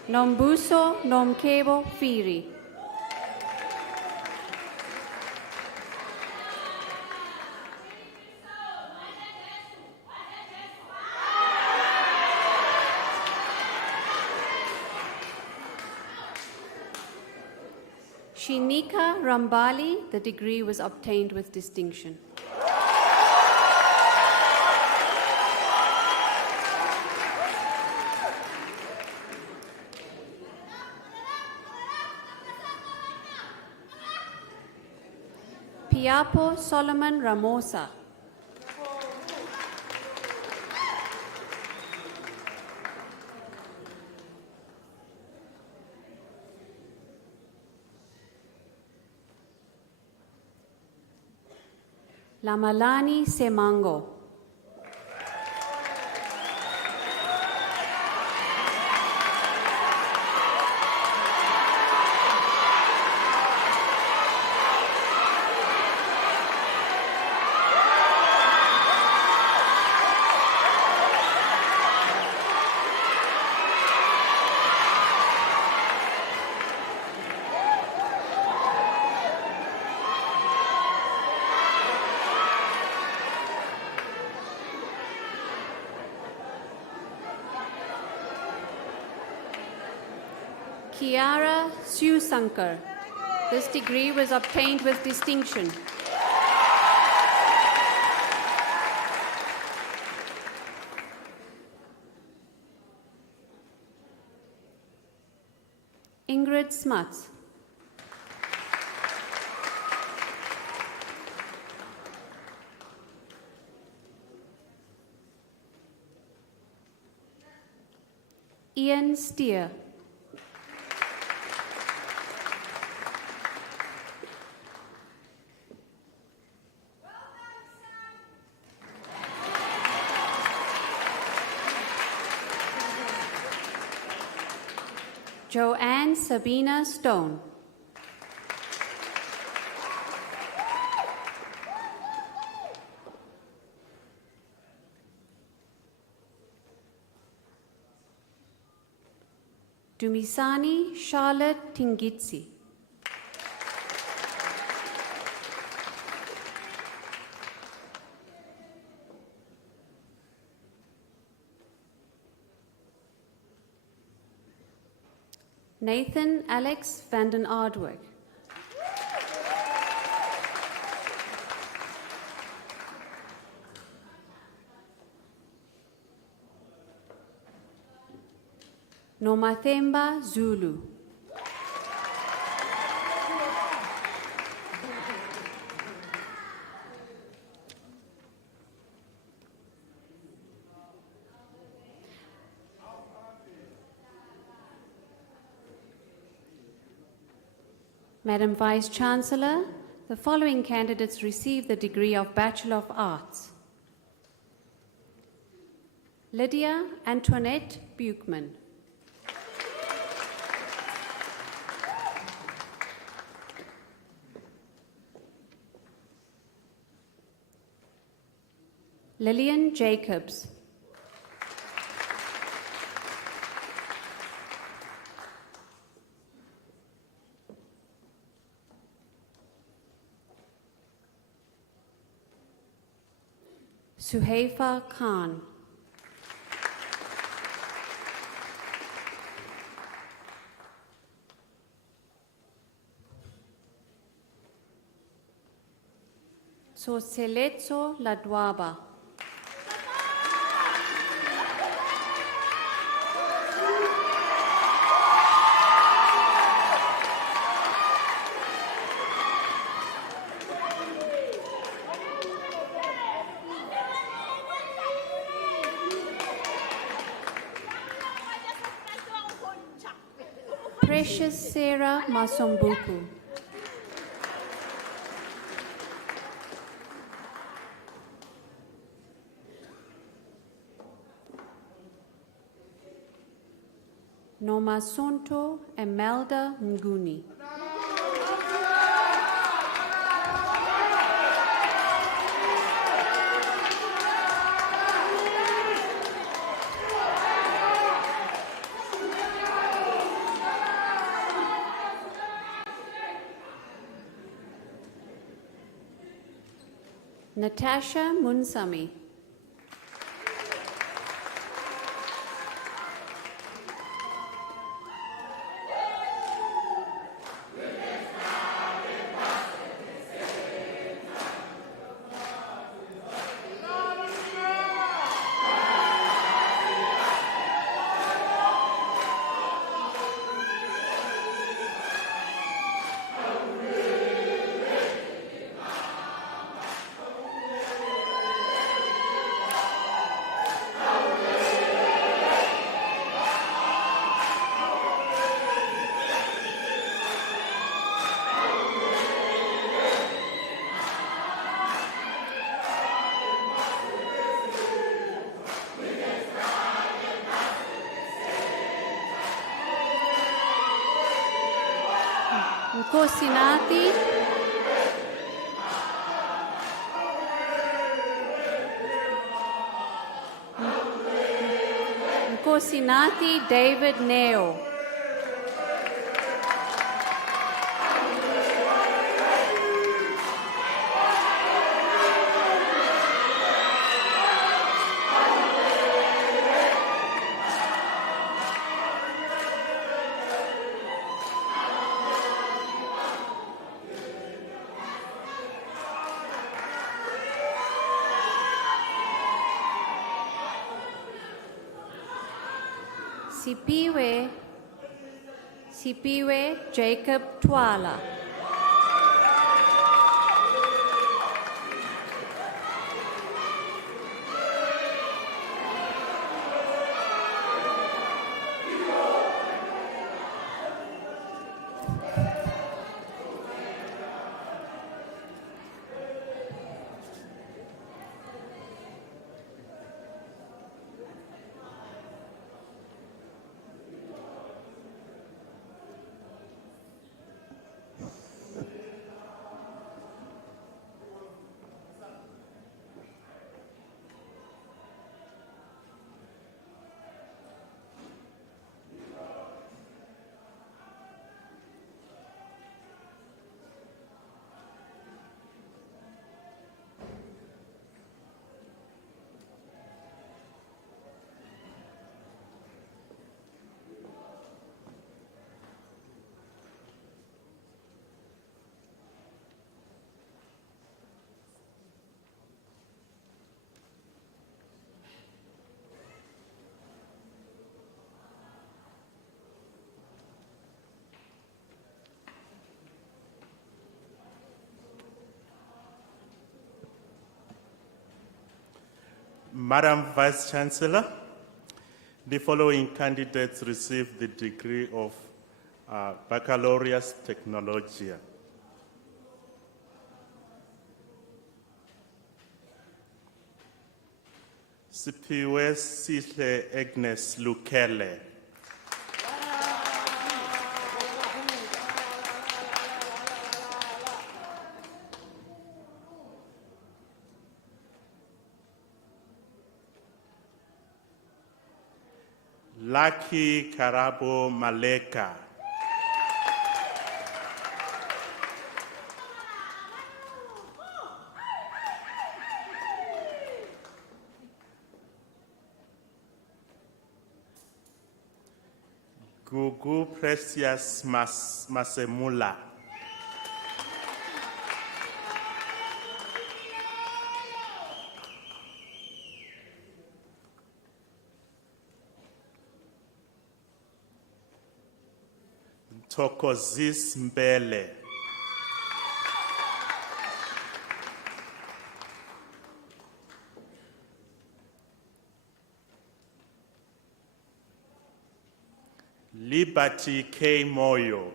Nombuso Nomkebo Firi. Shinika Rambali, the degree was obtained with distinction. Piapo Solomon Ramosa. Lamalani Semango. Kiara Susankar. This degree was obtained with distinction. Ingrid Smuts. Ian Steer. Joanne Sabina Stone. Dumisani Charlotte Tingitsi. Nathan Alex Vanden Aardwyk. Nomathemba Zulu. Madam Vice-Chancellor, the following candidates received the degree of Bachelor of Arts. Lydia Antoinette Buchman. Lillian Jacobs. Suhaifa Khan. Soseletso Ladwaba. Precious Sarah Masombuku. Nomasonto Emelda Nguni. Natasha Munsami. Nkosinati. Nkosinati David Neo. Sipiwe Jacob Twala. Madam Vice Chancellor, the following candidates received the degree of Baccalaureus Technologia. Sipiwe Sihle Agnes Lukele. Lucky Karabo Maleka. Gugu Precious Masemula. Tokozis Mbele. Liberty K. Moyo.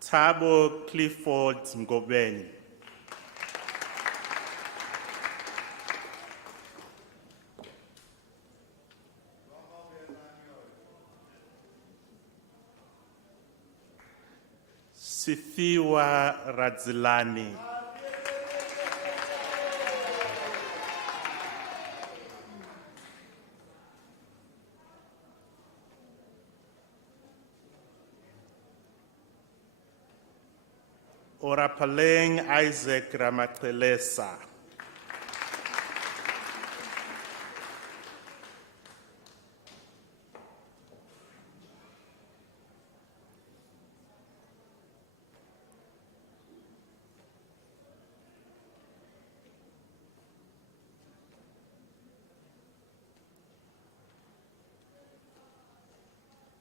Thabo Clifford Ngobeni. Sifiwa Radzilani. Orapaleng Isaac Ramaphelesa.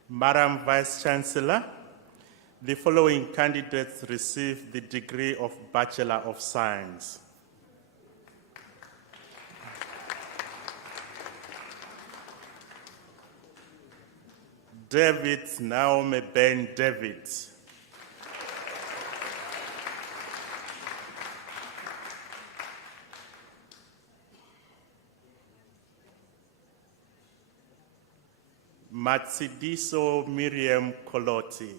Madam Vice Chancellor, the following candidates received the degree of Bachelor of Science. David Naomi Ben David. Matsidiso Miriam Koloti.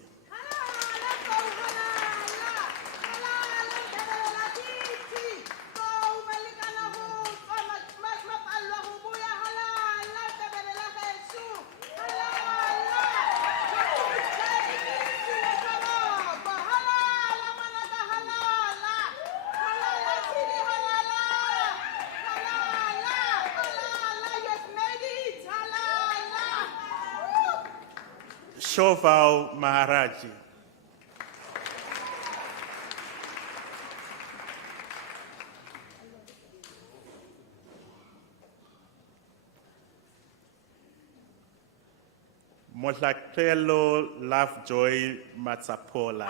Shoval Maharaji. Motlakelo Lovejoy Matsapola.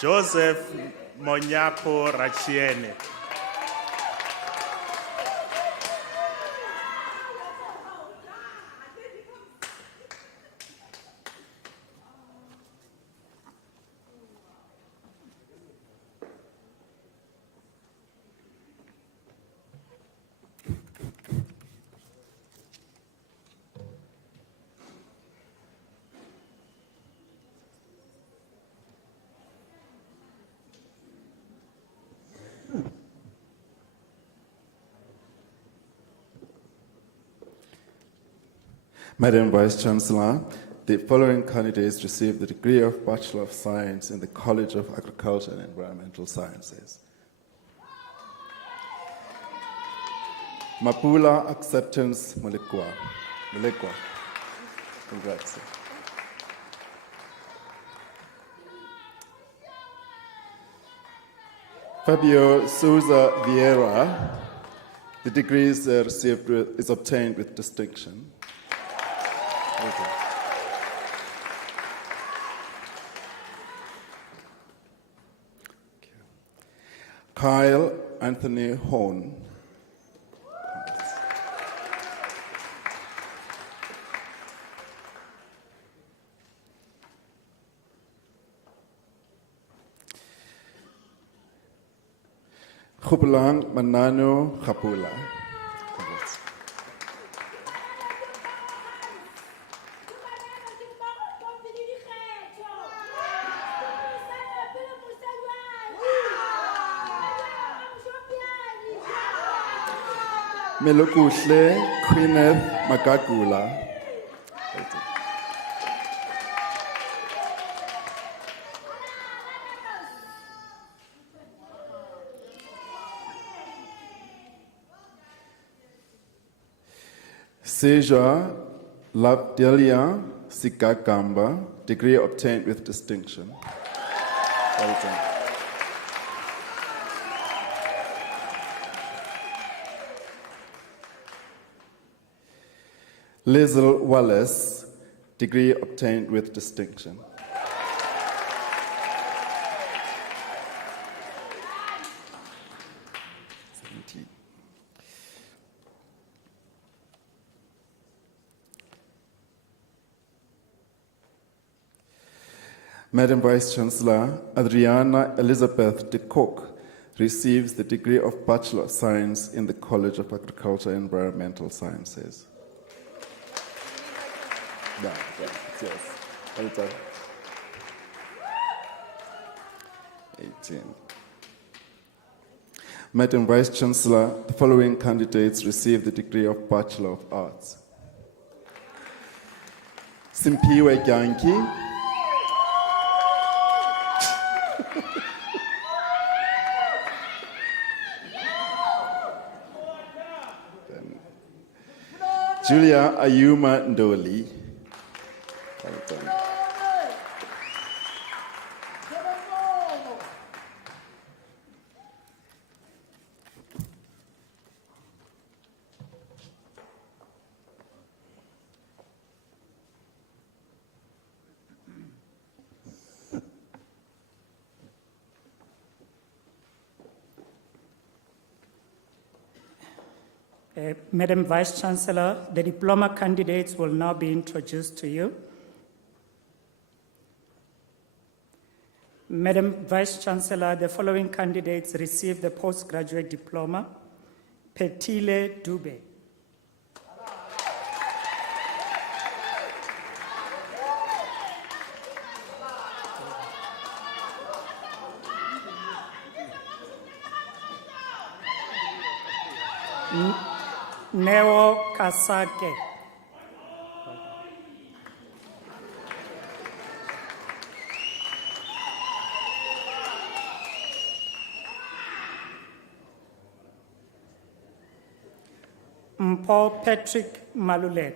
Joseph Monyapo Rachiene. Madam Vice Chancellor, the following candidates received the degree of Bachelor of Science in the College of Agriculture and Environmental Sciences. Mapula Acceptance Molekwa. Congrats. Fabio Souza Vieira, the degree is obtained with distinction. Okay. Kyle Anthony Horn. Khupulang Manano Khapula. Congrats. Melokuhle Queeneth Magagula. Seja Labdelia Sikagamba, degree obtained with distinction. Well done. Lizel Wallace, degree obtained with distinction. Madam Vice Chancellor, Adriana Elizabeth de Kock, receives the degree of Bachelor of Science in the College of Agriculture and Environmental Sciences. Yeah, it's yours. Well done. 18. Madam Vice Chancellor, the following candidates receive the degree of Bachelor of Arts. Simpiwe Gyanki, Julia Ayuma Ndoli. Well done. Madam Vice Chancellor, the diploma candidates will now be introduced to you. Madam Vice Chancellor, the following candidates received the postgraduate diploma. Petile Dube. Neo Kasake. Mpo Patrick Malulek.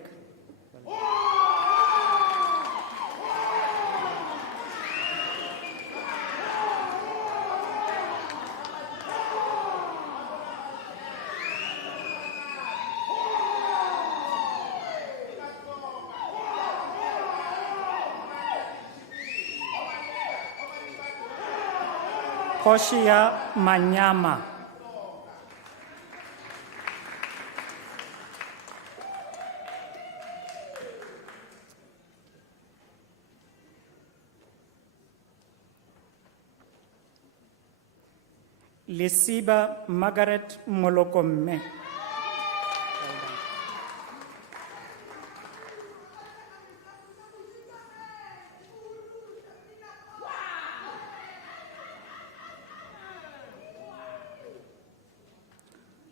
Koshia Manyama. Lisiba Margaret Molokome.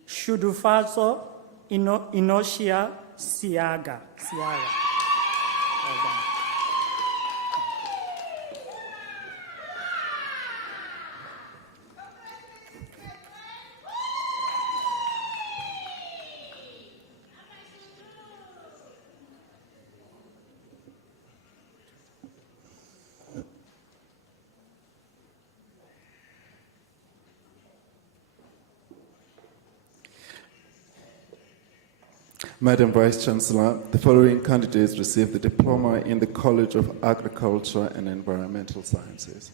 Shudufaso Inoshia Siaga. Well done. Madam Vice Chancellor, the following candidates received the diploma in the College of Agriculture and Environmental Sciences.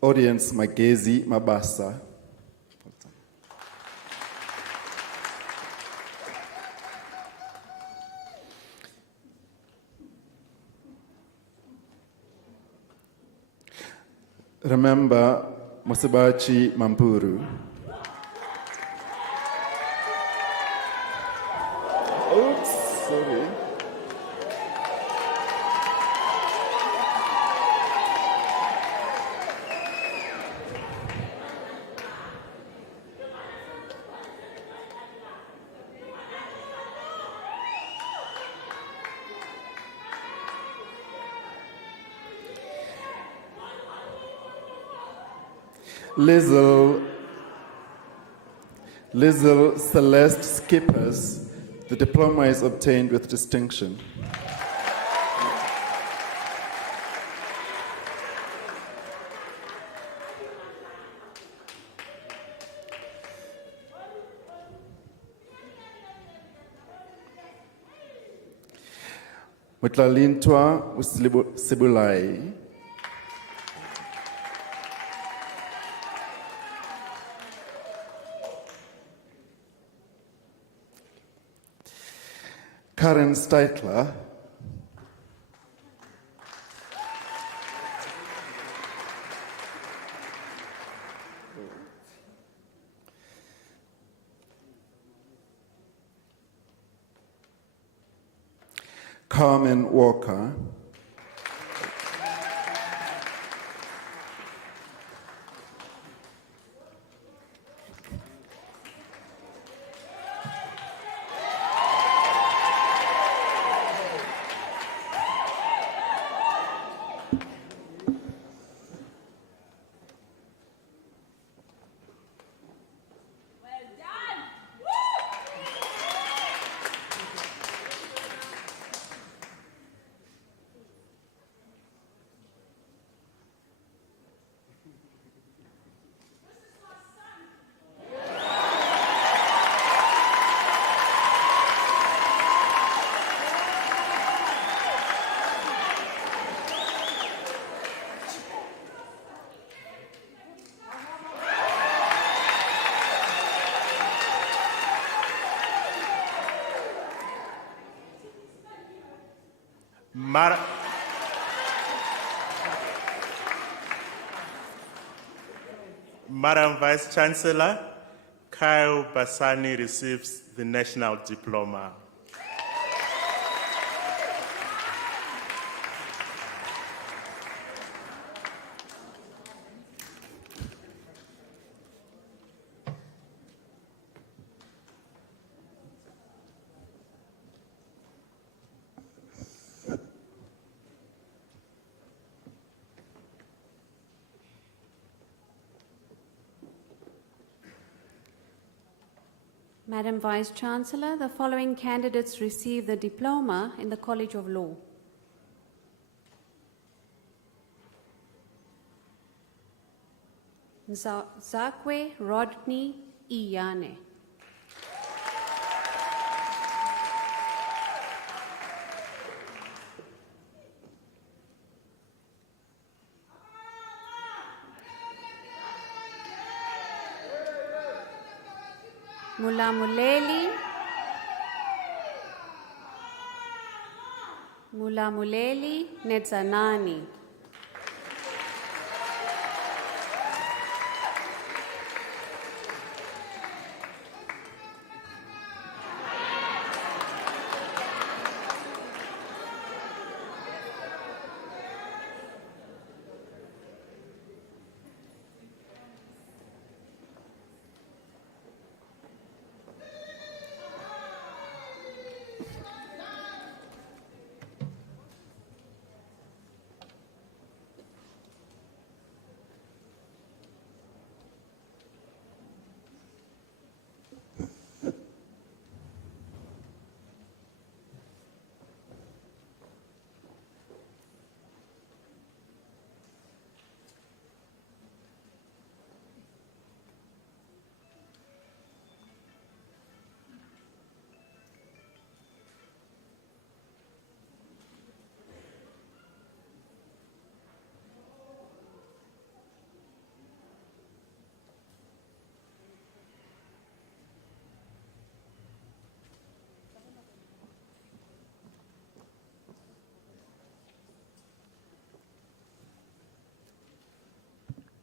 Audience Magezi Mabasa. Remember Mosebachi Mampuru. Oops, sorry. Lizzle Celeste Skippers, the diploma is obtained with distinction. Mutlalintwa Sibulai. Karen Steitler. Carmen Walker, Madam Vice Chancellor, Kyle Basani receives the National Diploma. Madam Vice Chancellor, the following candidates receive the diploma in the College of Law. Zakwe Rodney Iyane. Mulamuleli Nedzanani.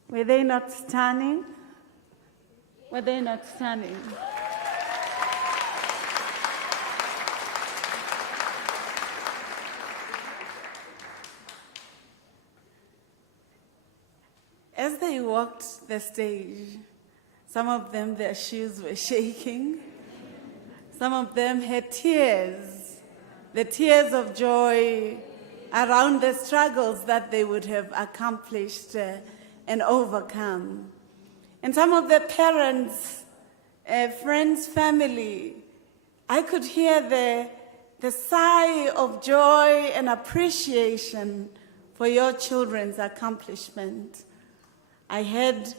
Were they not stunning? Were they not stunning? As they walked the stage, some of them, their shoes were shaking. Some of them had tears, the tears of joy around the struggles that they would have accomplished and overcome. And some of the parents, friends, family, I could hear the sigh of joy and appreciation for your children's accomplishment. I heard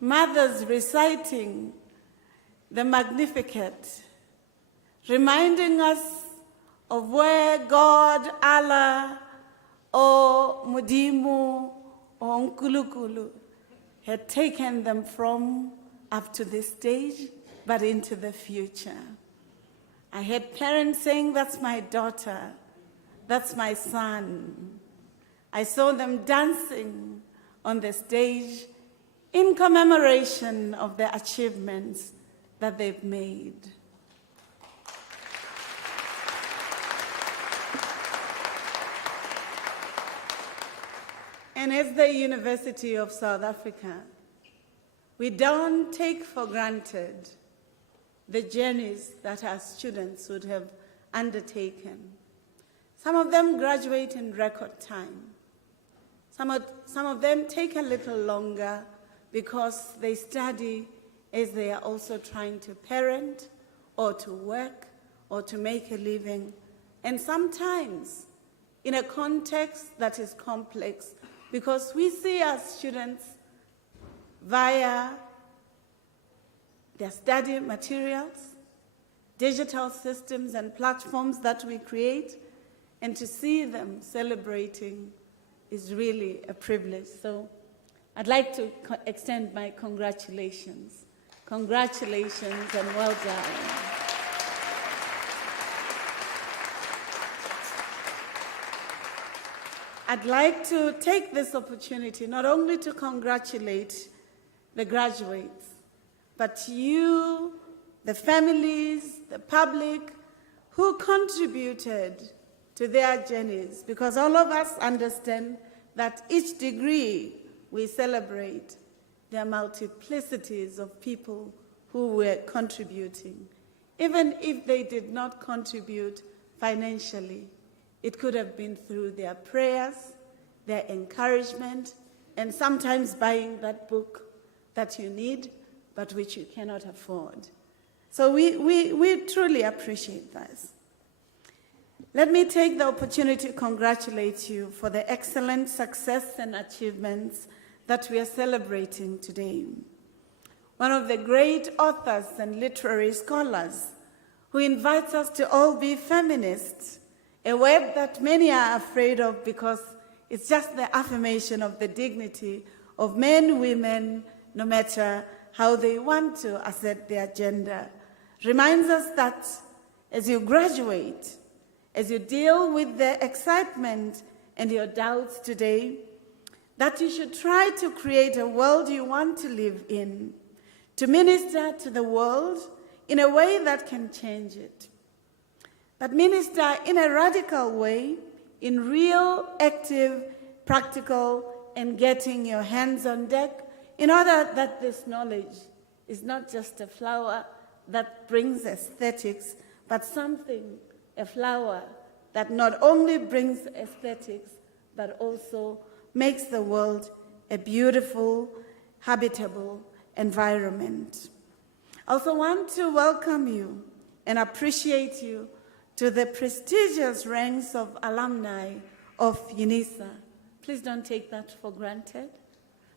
mothers reciting the Magnificat, reminding us of where God, Allah, or Mudimu, or Nkulunkulu had taken them from up to this stage, but into the future. I heard parents saying, "That's my daughter, that's my son." I saw them dancing on the stage in commemoration of the achievements that they've made. And as the University of South Africa, we don't take for granted the journeys that our students would have undertaken. Some of them graduate in record time. Some of them take a little longer because they study as they are also trying to parent or to work or to make a living, and sometimes in a context that is complex, because we see our students via their study materials, digital systems and platforms that we create, and to see them celebrating is really a privilege. So I'd like to extend my congratulations. Congratulations and well done. I'd like to take this opportunity not only to congratulate the graduates, but you, the families, the public who contributed to their journeys, because all of us understand that each degree we celebrate, there are multiplicities of people who were contributing. Even if they did not contribute financially, it could have been through their prayers, their encouragement, and sometimes buying that book that you need, but which you cannot afford. So we truly appreciate this. Let me take the opportunity to congratulate you for the excellent success and achievements that we are celebrating today. One of the great authors and literary scholars who invites us to all be feminists, a word that many are afraid of because it's just the affirmation of the dignity of men, women, no matter how they want to assert their gender, reminds us that as you graduate, as you deal with the excitement and your doubts today, that you should try to create a world you want to live in, to minister to the world in a way that can change it. But minister in a radical way, in real, active, practical, and getting your hands on deck, in order that this knowledge is not just a flower that brings aesthetics, but something, a flower that not only brings aesthetics, but also makes the world a beautiful, habitable environment. I also want to welcome you and appreciate you to the prestigious ranks of alumni of Unisa. Please don't take that for granted.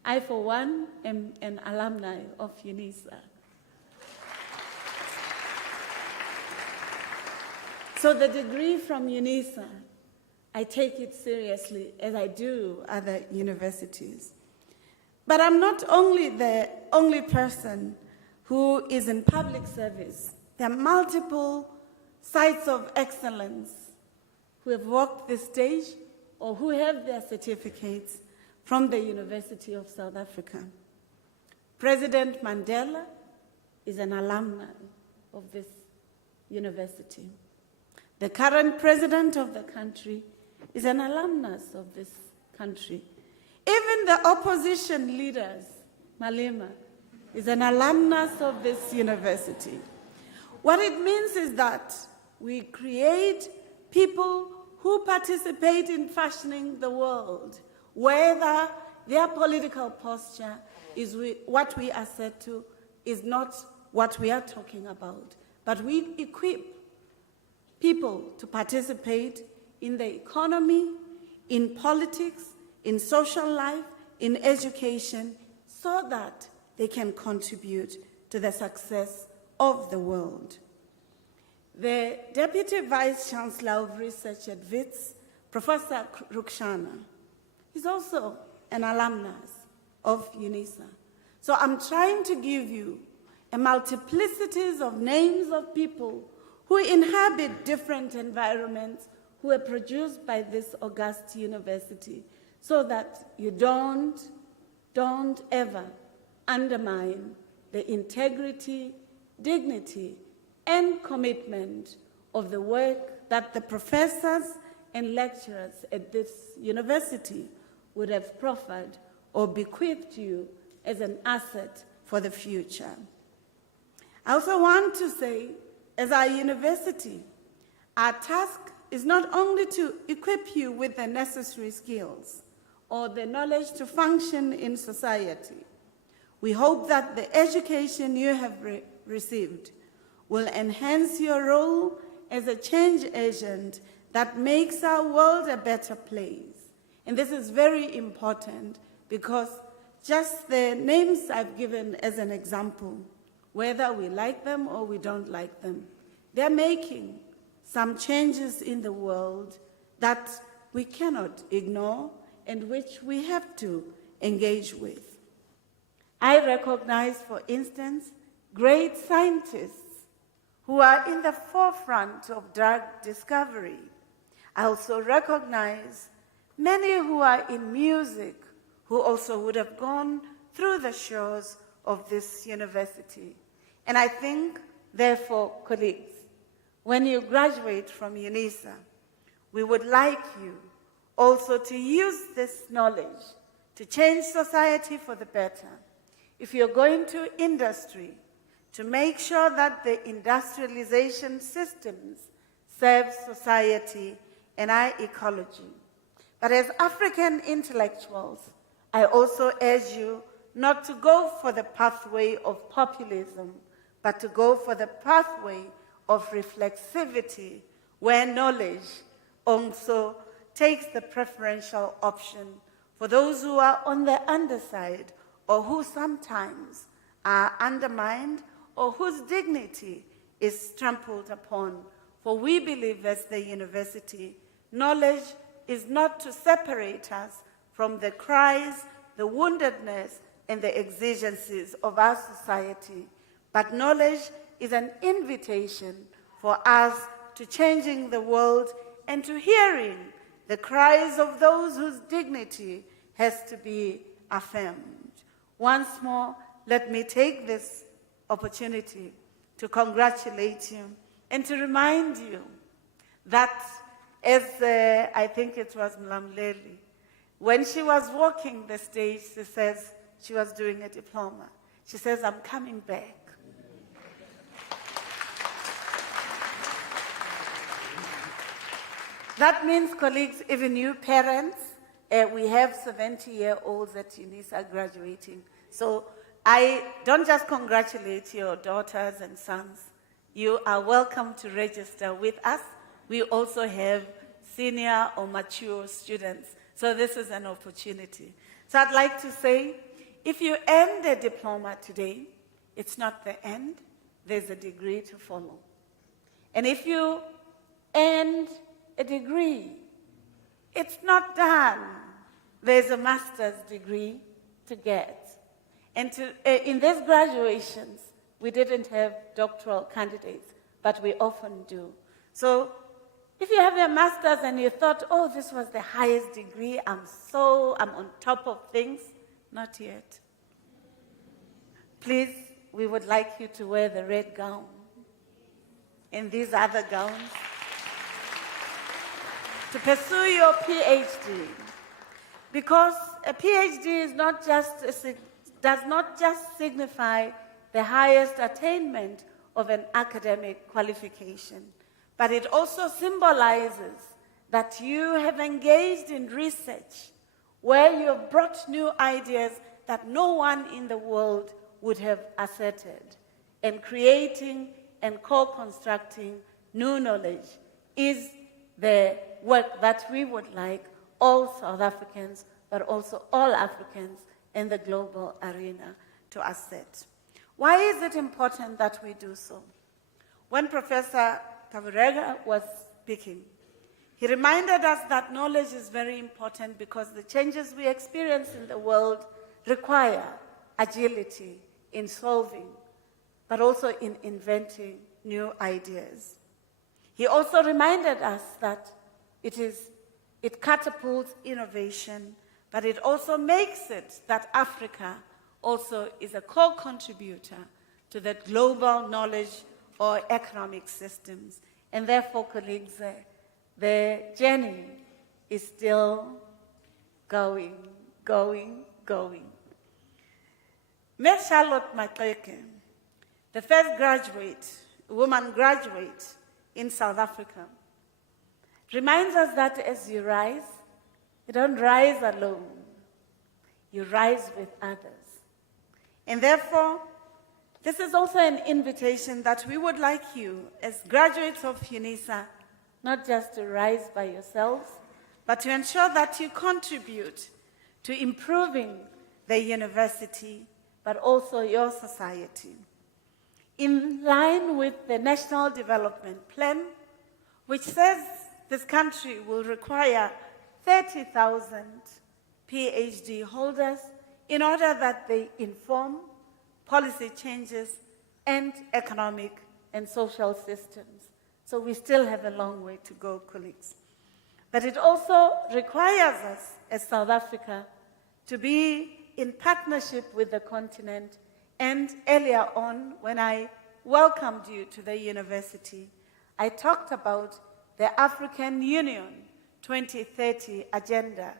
I, for one, am an alumni of Unisa. So the degree from Unisa, I take it seriously, as I do other universities. But I'm not only the only person who is in public service. There are multiple sites of excellence who have walked the stage or who have their certificates from the University of South Africa. President Mandela is an alumni of this university. The current president of the country is an alumnus of this country. Even the opposition leaders, Malema, is an alumnus of this university. What it means is that we create people who participate in fashioning the world, whether their political posture is what we assert to is not what we are talking about, but we equip people to participate in the economy, in politics, in social life, in education, so that they can contribute to the success of the world. The Deputy Vice Chancellor of Research at WITS, Professor Rukshana, is also an alumnus of Unisa. So I'm trying to give you a multiplicities of names of people who inhabit different environments who were produced by this august university, so that you don't ever undermine the integrity, dignity, and commitment of the work that the professors and lecturers at this university would have proffered or bequeathed you as an asset for the future. I also want to say, as our university, our task is not only to equip you with the necessary skills or the knowledge to function in society. We hope that the education you have received will enhance your role as a change agent that makes our world a better place. And this is very important because just the names I've given as an example, whether we like them or we don't like them, they're making some changes in the world that we cannot ignore and which we have to engage with. I recognize, for instance, great scientists who are in the forefront of drug discovery. I also recognize many who are in music who also would have gone through the shores of this university. And I think, therefore, colleagues, when you graduate from Unisa, we would like you also to use this knowledge to change society for the better. If you're going to industry, to make sure that the industrialization systems serve society and our ecology. But as African intellectuals, I also urge you not to go for the pathway of populism, but to go for the pathway of reflexivity, where knowledge also takes the preferential option for those who are on the underside or who sometimes are undermined or whose dignity is trampled upon. For we believe as the university, knowledge is not to separate us from the cries, the woundedness, and the exigencies of our society, but knowledge is an invitation for us to changing the world and to hearing the cries of those whose dignity has to be affirmed. Once more, let me take this opportunity to congratulate you and to remind you that, as I think it was Mlamleli, when she was walking the stage, she says she was doing a diploma. She says, I'm coming back. That means, colleagues, even you parents, we have 70-year-olds at Unisa graduating. So I don't just congratulate your daughters and sons. You are welcome to register with us. We also have senior or mature students. So this is an opportunity. So I'd like to say, if you earn the diploma today, it's not the end. There's a degree to follow. And if you earned a degree, it's not done. There's a master's degree to get. And in these graduations, we didn't have doctoral candidates, but we often do. So if you have a master's and you thought, oh, this was the highest degree, I'm on top of things, not yet. Please, we would like you to wear the red gown and these other gowns to pursue your PhD. Because a PhD is does not just signify the highest attainment of an academic qualification, but it also symbolizes that you have engaged in research where you have brought new ideas that no one in the world would have asserted. And creating and co-constructing new knowledge is the work that we would like all South Africans, but also all Africans in the global arena to assert. Why is it important that we do so? When Professor Taburega was speaking, he reminded us that knowledge is very important because the changes we experience in the world require agility in solving, but also in inventing new ideas. He also reminded us that it catapults innovation, but it also makes it that Africa also is a co-contributor to the global knowledge or economic systems. And therefore, colleagues, the journey is still going, going, going. Ms. Charlotte Matleke, the first graduate, woman graduate in South Africa, reminds us that as you rise, you don't rise alone. You rise with others. And therefore, this is also an invitation that we would like you, as graduates of Unisa, not just to rise by yourselves, but to ensure that you contribute to improving the university, but also your society. In line with the National Development Plan, which says this country will require 30,000 PhD holders in order that they inform policy changes and economic and social systems. So we still have a long way to go, colleagues. But it also requires us as South Africa to be in partnership with the continent. And earlier on, when I welcomed you to the university, I talked about the African Union 2030 agenda,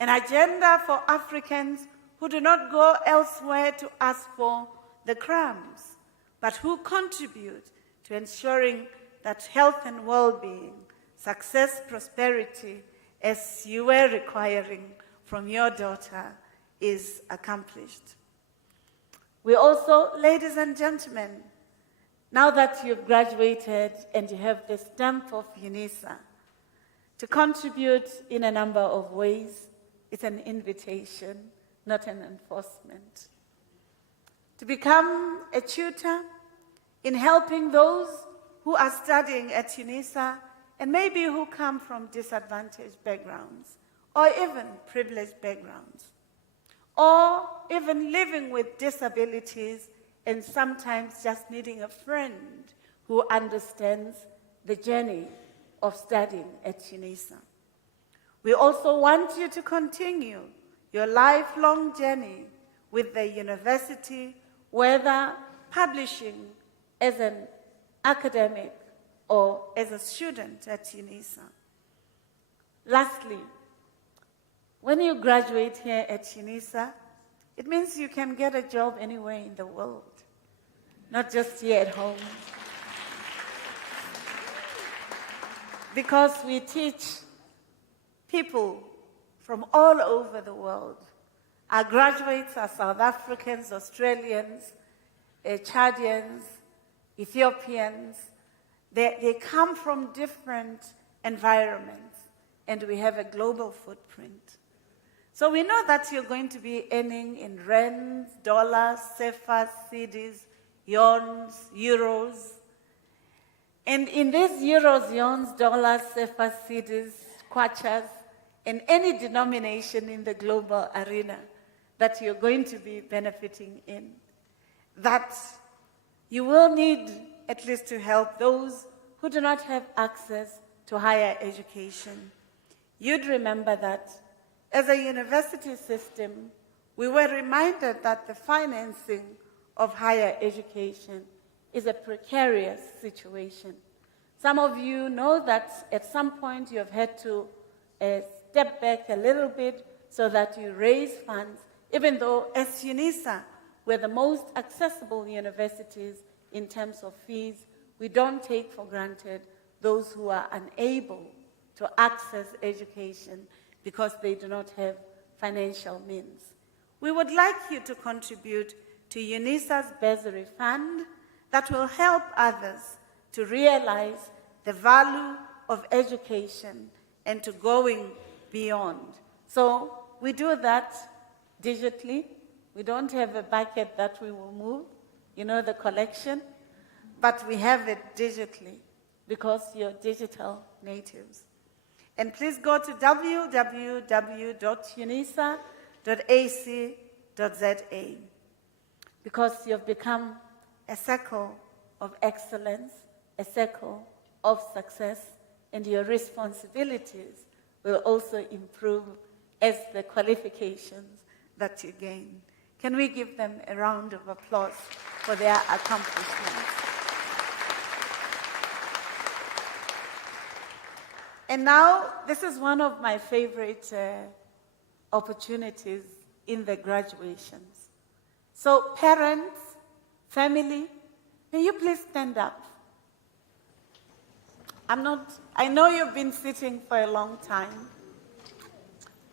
an agenda for Africans who do not go elsewhere to ask for the crumbs, but who contribute to ensuring that health and well-being, success, prosperity, as you were requiring from your daughter, is accomplished. We also, ladies and gentlemen, now that you've graduated and you have the stamp of Unisa, to contribute in a number of ways, it's an invitation, not an enforcement. To become a tutor in helping those who are studying at Unisa and maybe who come from disadvantaged backgrounds or even privileged backgrounds, or even living with disabilities and sometimes just needing a friend who understands the journey of studying at Unisa. We also want you to continue your lifelong journey with the university, whether publishing as an academic or as a student at Unisa. Lastly, when you graduate here at Unisa, it means you can get a job anywhere in the world, not just here at home. Because we teach people from all over the world. Our graduates are South Africans, Australians, Chadians, Ethiopians. They come from different environments, and we have a global footprint. So we know that you're going to be earning in rands, dollars, cefas, cedis, yawns, euros. And in these euros, yawns, dollars, cefas, cedis, kwachas, and any denomination in the global arena that you're going to be benefiting in, that you will need at least to help those who do not have access to higher education. You'd remember that as a university system, we were reminded that the financing of higher education is a precarious situation. Some of you know that at some point you have had to step back a little bit so that you raise funds, even though as Unisa, we're the most accessible universities in terms of fees. We don't take for granted those who are unable to access education because they do not have financial means. We would like you to contribute to Unisa's bursary fund that will help others to realize the value of education and to going beyond. So we do that digitally. We don't have a bucket that we will move, you know, the collection, but we have it digitally because you're digital natives. And please go to www.unisa.ac.za because you've become a circle of excellence, a circle of success, and your responsibilities will also improve as the qualifications that you gain. Can we give them a round of applause for their accomplishments? And now, this is one of my favorite opportunities in the graduations. So parents, family, may you please stand up. I know you've been sitting for a long time.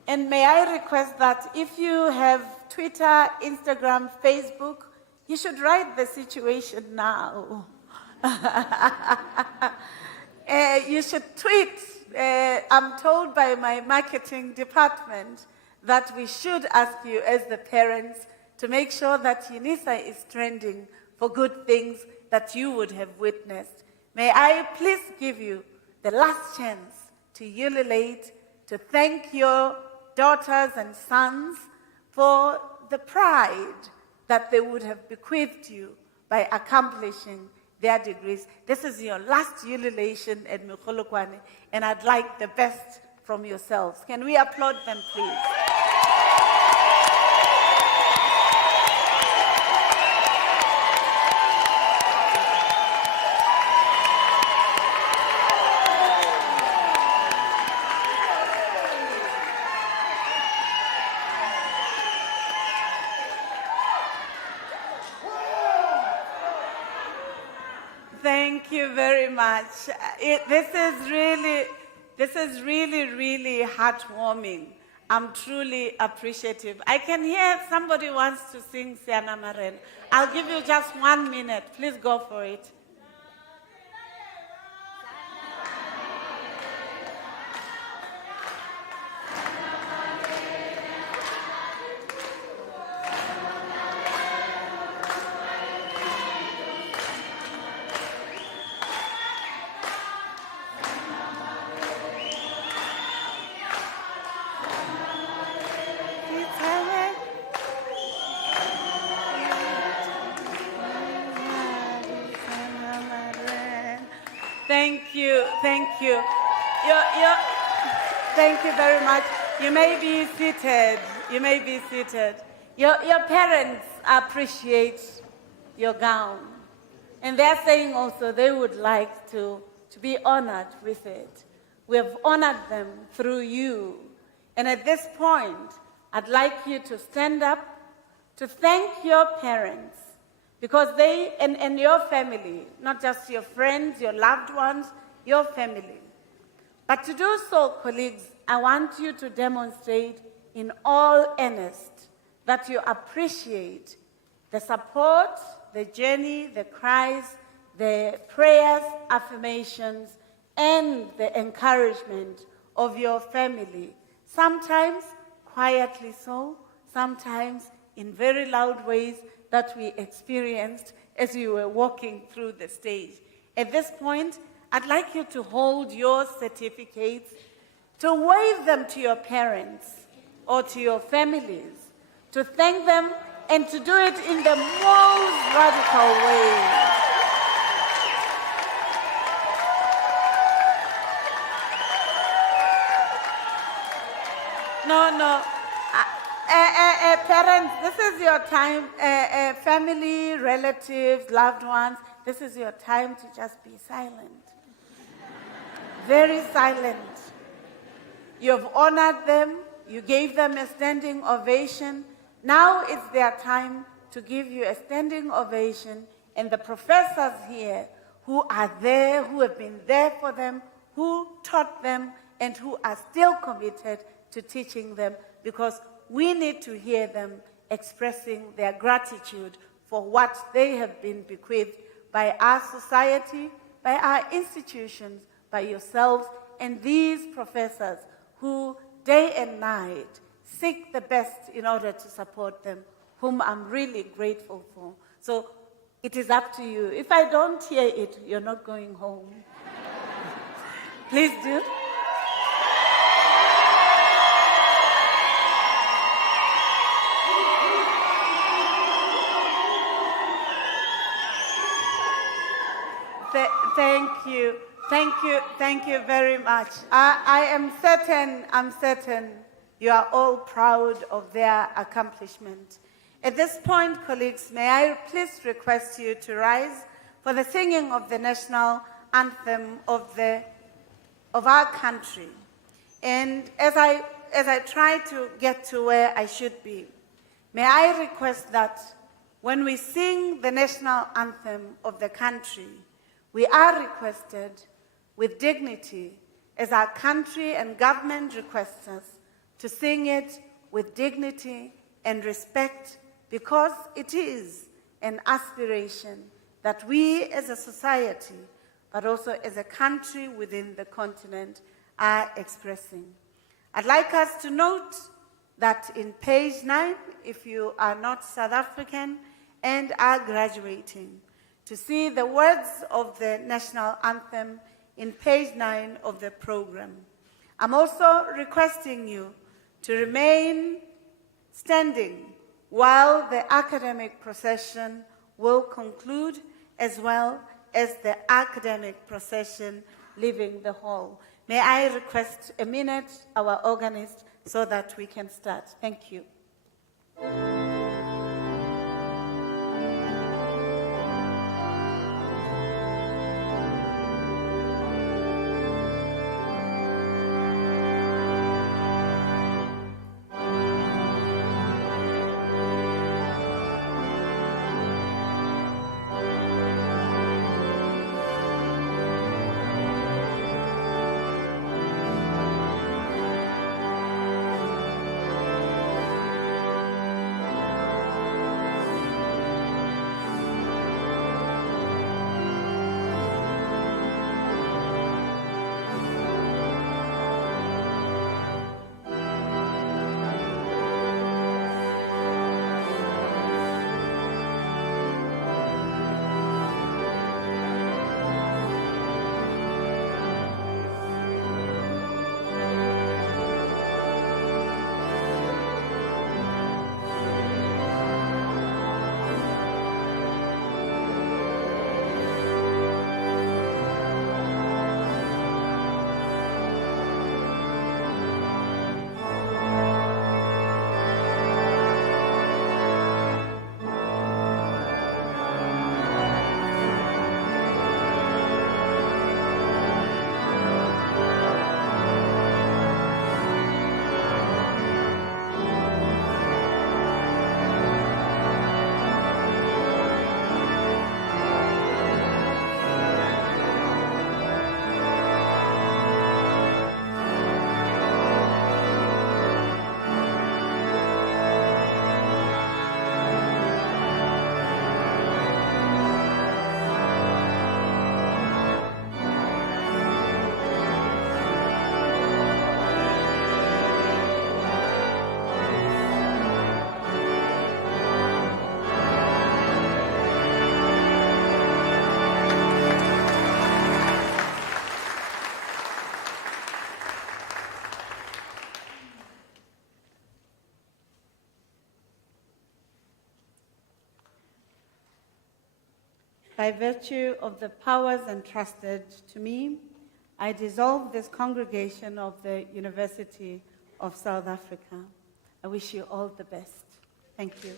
And may I request that if you have Twitter, Instagram, Facebook, you should write the situation now. You should tweet. I'm told by my marketing department that we should ask you as the parents to make sure that Unisa is trending for good things that you would have witnessed. May I please give you the last chance to ululate, to thank your daughters and sons for the pride that they would have bequeathed you by accomplishing their degrees. This is your last ululation at Mukholokwane, and I'd like the best from yourselves. Can we applaud them, please? Thank you very much. This is really heartwarming. I'm truly appreciative. I can hear somebody wants to sing Siana Maren. I'll give you just 1 minute. Please go for it. Thank you. Thank you very much. You may be seated. Your parents appreciate your gown. And they're saying also they would like to be honored with it. We have honored them through you. And at this point, I'd like you to stand up to thank your parents, because they and your family, not just your friends, your loved ones, your family. But to do so, colleagues, I want you to demonstrate in all earnest that you appreciate the support, the journey, the cries, the prayers, affirmations, and the encouragement of your family. Sometimes quietly so, sometimes in very loud ways that we experienced as we were walking through the stage. At this point, I'd like you to hold your certificates, to wave them to your parents or to your families, to thank them, and to do it in the most radical way. No. Parents, this is your time. Family, relatives, loved ones, this is your time to just be silent. Very silent. You have honored them. You gave them a standing ovation. Now it's their time to give you a standing ovation. And the professors here who are there, who have been there for them, who taught them, and who are still committed to teaching them, because we need to hear them expressing their gratitude for what they have been bequeathed by our society, by our institutions, by yourselves, and these professors who day and night seek the best in order to support them, whom I'm really grateful for. So it is up to you. If I don't hear it, you're not going home. Please do. Thank you very much. I'm certain you are all proud of their accomplishment. At this point, colleagues, may I please request you to rise for the singing of the national anthem of our country. And as as I try to get to where I should be, may I request that when we sing the national anthem of the country, we are requested with dignity, as our country and government requests us, to sing it with dignity and respect, because it is an aspiration that we as a society, but also as a country within the continent, are expressing. I'd like us to note that in page 9, if you are not South African and are graduating, to see the words of the national anthem in page 9 of the program. I'm also requesting you to remain standing while the academic procession will conclude, as well as the academic procession leaving the hall. May I request a minute, our organist, so that we can start. Thank you. By virtue of the powers entrusted to me, I dissolve this congregation of the University of South Africa. I wish you all the best. Thank you.